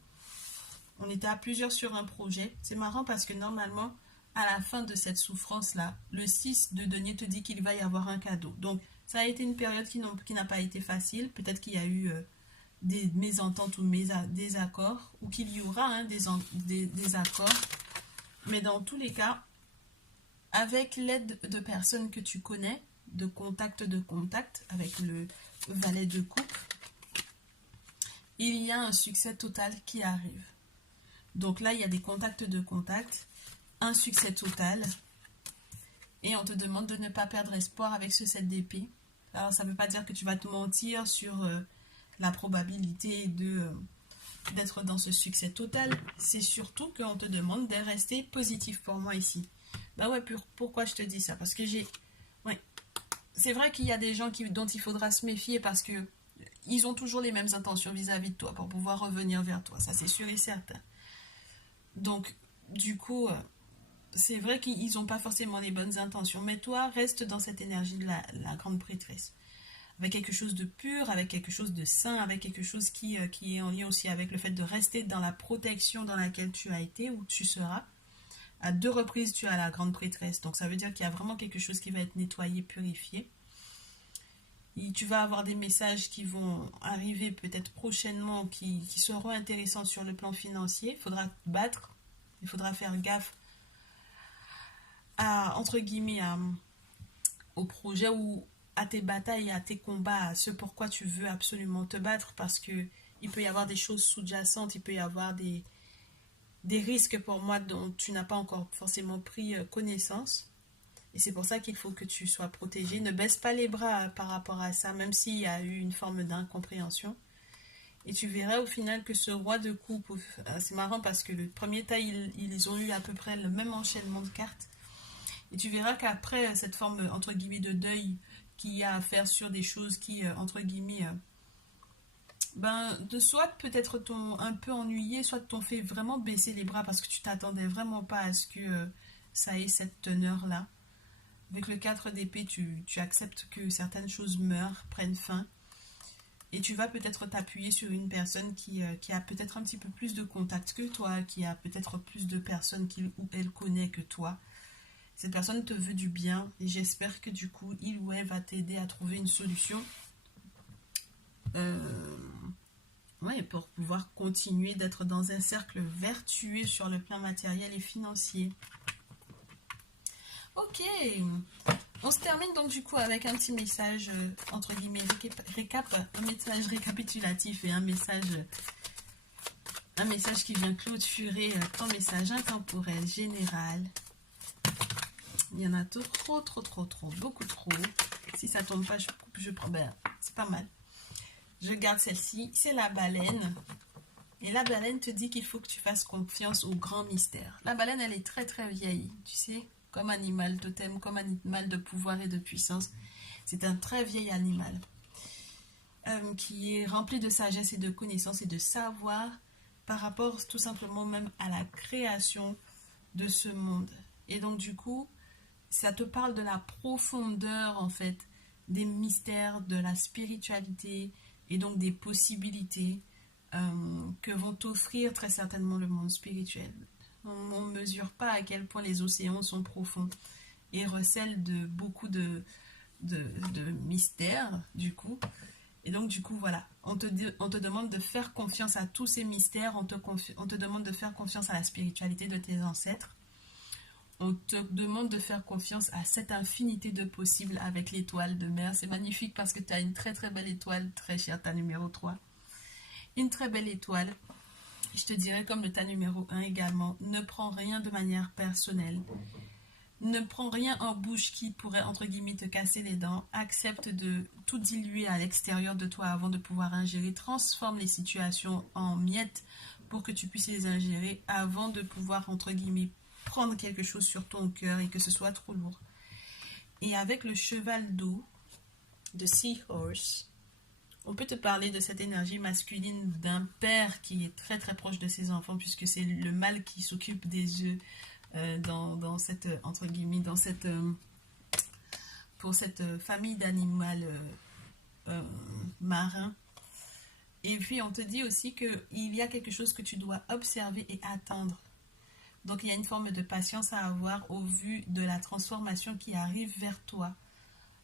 On était à plusieurs sur un projet. C'est marrant parce que normalement, à la fin de cette souffrance-là, le 6 de denier te dit qu'il va y avoir un cadeau. Donc, ça a été une période qui n'a pas été facile. Peut-être qu'il y a eu des mésententes ou des accords, ou qu'il y aura des accords. Mais dans tous les cas, avec l'aide de personnes que tu connais, de contact, avec le valet de coupe, il y a un succès total qui arrive. Donc là, il y a des contacts de contact, un succès total, et on te demande de ne pas perdre espoir avec ce 7 d'épée. Alors, ça ne veut pas dire que tu vas te mentir sur la probabilité d'être dans ce succès total. C'est surtout qu'on te demande de rester positif pour moi ici. Bah ouais, pourquoi je te dis ça? Parce que ouais, c'est vrai qu'il y a des gens dont il faudra se méfier parce que ils ont toujours les mêmes intentions vis-à-vis de toi pour pouvoir revenir vers toi. Ça, c'est sûr et certain. Donc, du coup, c'est vrai qu'ils n'ont pas forcément les bonnes intentions. Mais toi, reste dans cette énergie de la grande prêtresse. Avec quelque chose de pur, avec quelque chose de sain, avec quelque chose qui est en lien aussi avec le fait de rester dans la protection dans laquelle tu as été ou tu seras. À 2 reprises, tu as la grande prêtresse. Donc, ça veut dire qu'il y a vraiment quelque chose qui va être nettoyé, purifié. Et tu vas avoir des messages qui vont arriver peut-être prochainement, qui seront intéressants sur le plan financier. Il faudra te battre, il faudra faire gaffe à, entre guillemets, au projet ou à tes batailles, à tes combats, à ce pourquoi tu veux absolument te battre, parce que il peut y avoir des choses sous-jacentes, il peut y avoir des risques pour moi dont tu n'as pas encore forcément pris connaissance. Et c'est pour ça qu'il faut que tu sois protégé. Ne baisse pas les bras par rapport à ça, même s'il y a eu une forme d'incompréhension. Et tu verras au final que ce roi de coupe, c'est marrant parce que le premier tas, ils ont eu à peu près le même enchaînement de cartes. Et tu verras qu'après cette forme, entre guillemets, de deuil qu'il y a à faire sur des choses qui, entre guillemets, de soit peut-être t'ont un peu ennuyé, soit t'ont fait vraiment baisser les bras parce que tu t'attendais vraiment pas à ce que ça ait cette teneur-là. Avec le 4 d'épée, tu acceptes que certaines choses meurent, prennent fin. Et tu vas peut-être t'appuyer sur une personne qui a peut-être un petit peu plus de contact que toi, qui a peut-être plus de personnes qu'il ou elle connaît que toi. Cette personne te veut du bien et j'espère que du coup, il ou elle va t'aider à trouver une solution pour pouvoir continuer d'être dans un cercle vertueux sur le plan matériel et financier. Ok, on se termine donc du coup avec un petit message, entre guillemets, un message récapitulatif et un message qui vient clôturer ton message intemporel général. Il y en a trop, beaucoup trop. Si ça tombe pas, je coupe, je prends. C'est pas mal. Je garde celle-ci, c'est la baleine. Et la baleine te dit qu'il faut que tu fasses confiance au grand mystère. La baleine, elle est très vieille, tu sais, comme animal totem, comme animal de pouvoir et de puissance. C'est un très vieil animal qui est rempli de sagesse et de connaissances et de savoir par rapport tout simplement même à la création de ce monde. Et donc du coup, ça te parle de la profondeur en fait, des mystères, de la spiritualité et donc des possibilités que vont t'offrir très certainement le monde spirituel. On ne mesure pas à quel point les océans sont profonds et recèlent de beaucoup de mystères du coup. Et donc du coup voilà, on te demande de faire confiance à tous ces mystères, on te demande de faire confiance à la spiritualité de tes ancêtres. On te demande de faire confiance à cette infinité de possibles avec l'étoile de mer. C'est magnifique parce que tu as une très belle étoile, très chère, ta numéro 3. Une très belle étoile. Je te dirais comme le tas numéro 1 également, ne prends rien de manière personnelle. Ne prends rien en bouche qui pourrait, entre guillemets, te casser les dents. Accepte de tout diluer à l'extérieur de toi avant de pouvoir ingérer. Transforme les situations en miettes pour que tu puisses les ingérer avant de pouvoir, entre guillemets, prendre quelque chose sur ton cœur et que ce soit trop lourd. Et avec le cheval d'eau de Seahorse, on peut te parler de cette énergie masculine d'un père qui est très très proche de ses enfants, puisque c'est le mâle qui s'occupe des œufs dans cette, entre guillemets, dans cette, pour cette famille d'animaux marins. Et puis on te dit aussi qu'il y a quelque chose que tu dois observer et attendre. Donc il y a une forme de patience à avoir au vu de la transformation qui arrive vers toi,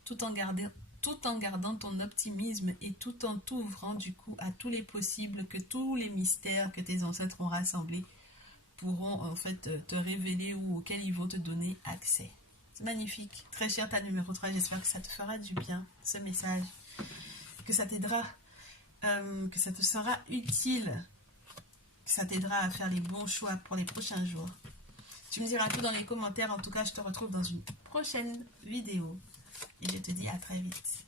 tout en gardant ton optimisme et tout en t'ouvrant du coup à tous les possibles, que tous les mystères que tes ancêtres ont rassemblés pourront en fait te révéler ou auxquels ils vont te donner accès. C'est magnifique. Très cher ta numéro 3, j'espère que ça te fera du bien, ce message, que ça t'aidera, que ça te sera utile, que ça t'aidera à faire les bons choix pour les prochains jours. Tu me diras tout dans les commentaires. En tout cas, je te retrouve dans une prochaine vidéo et je te dis à très vite.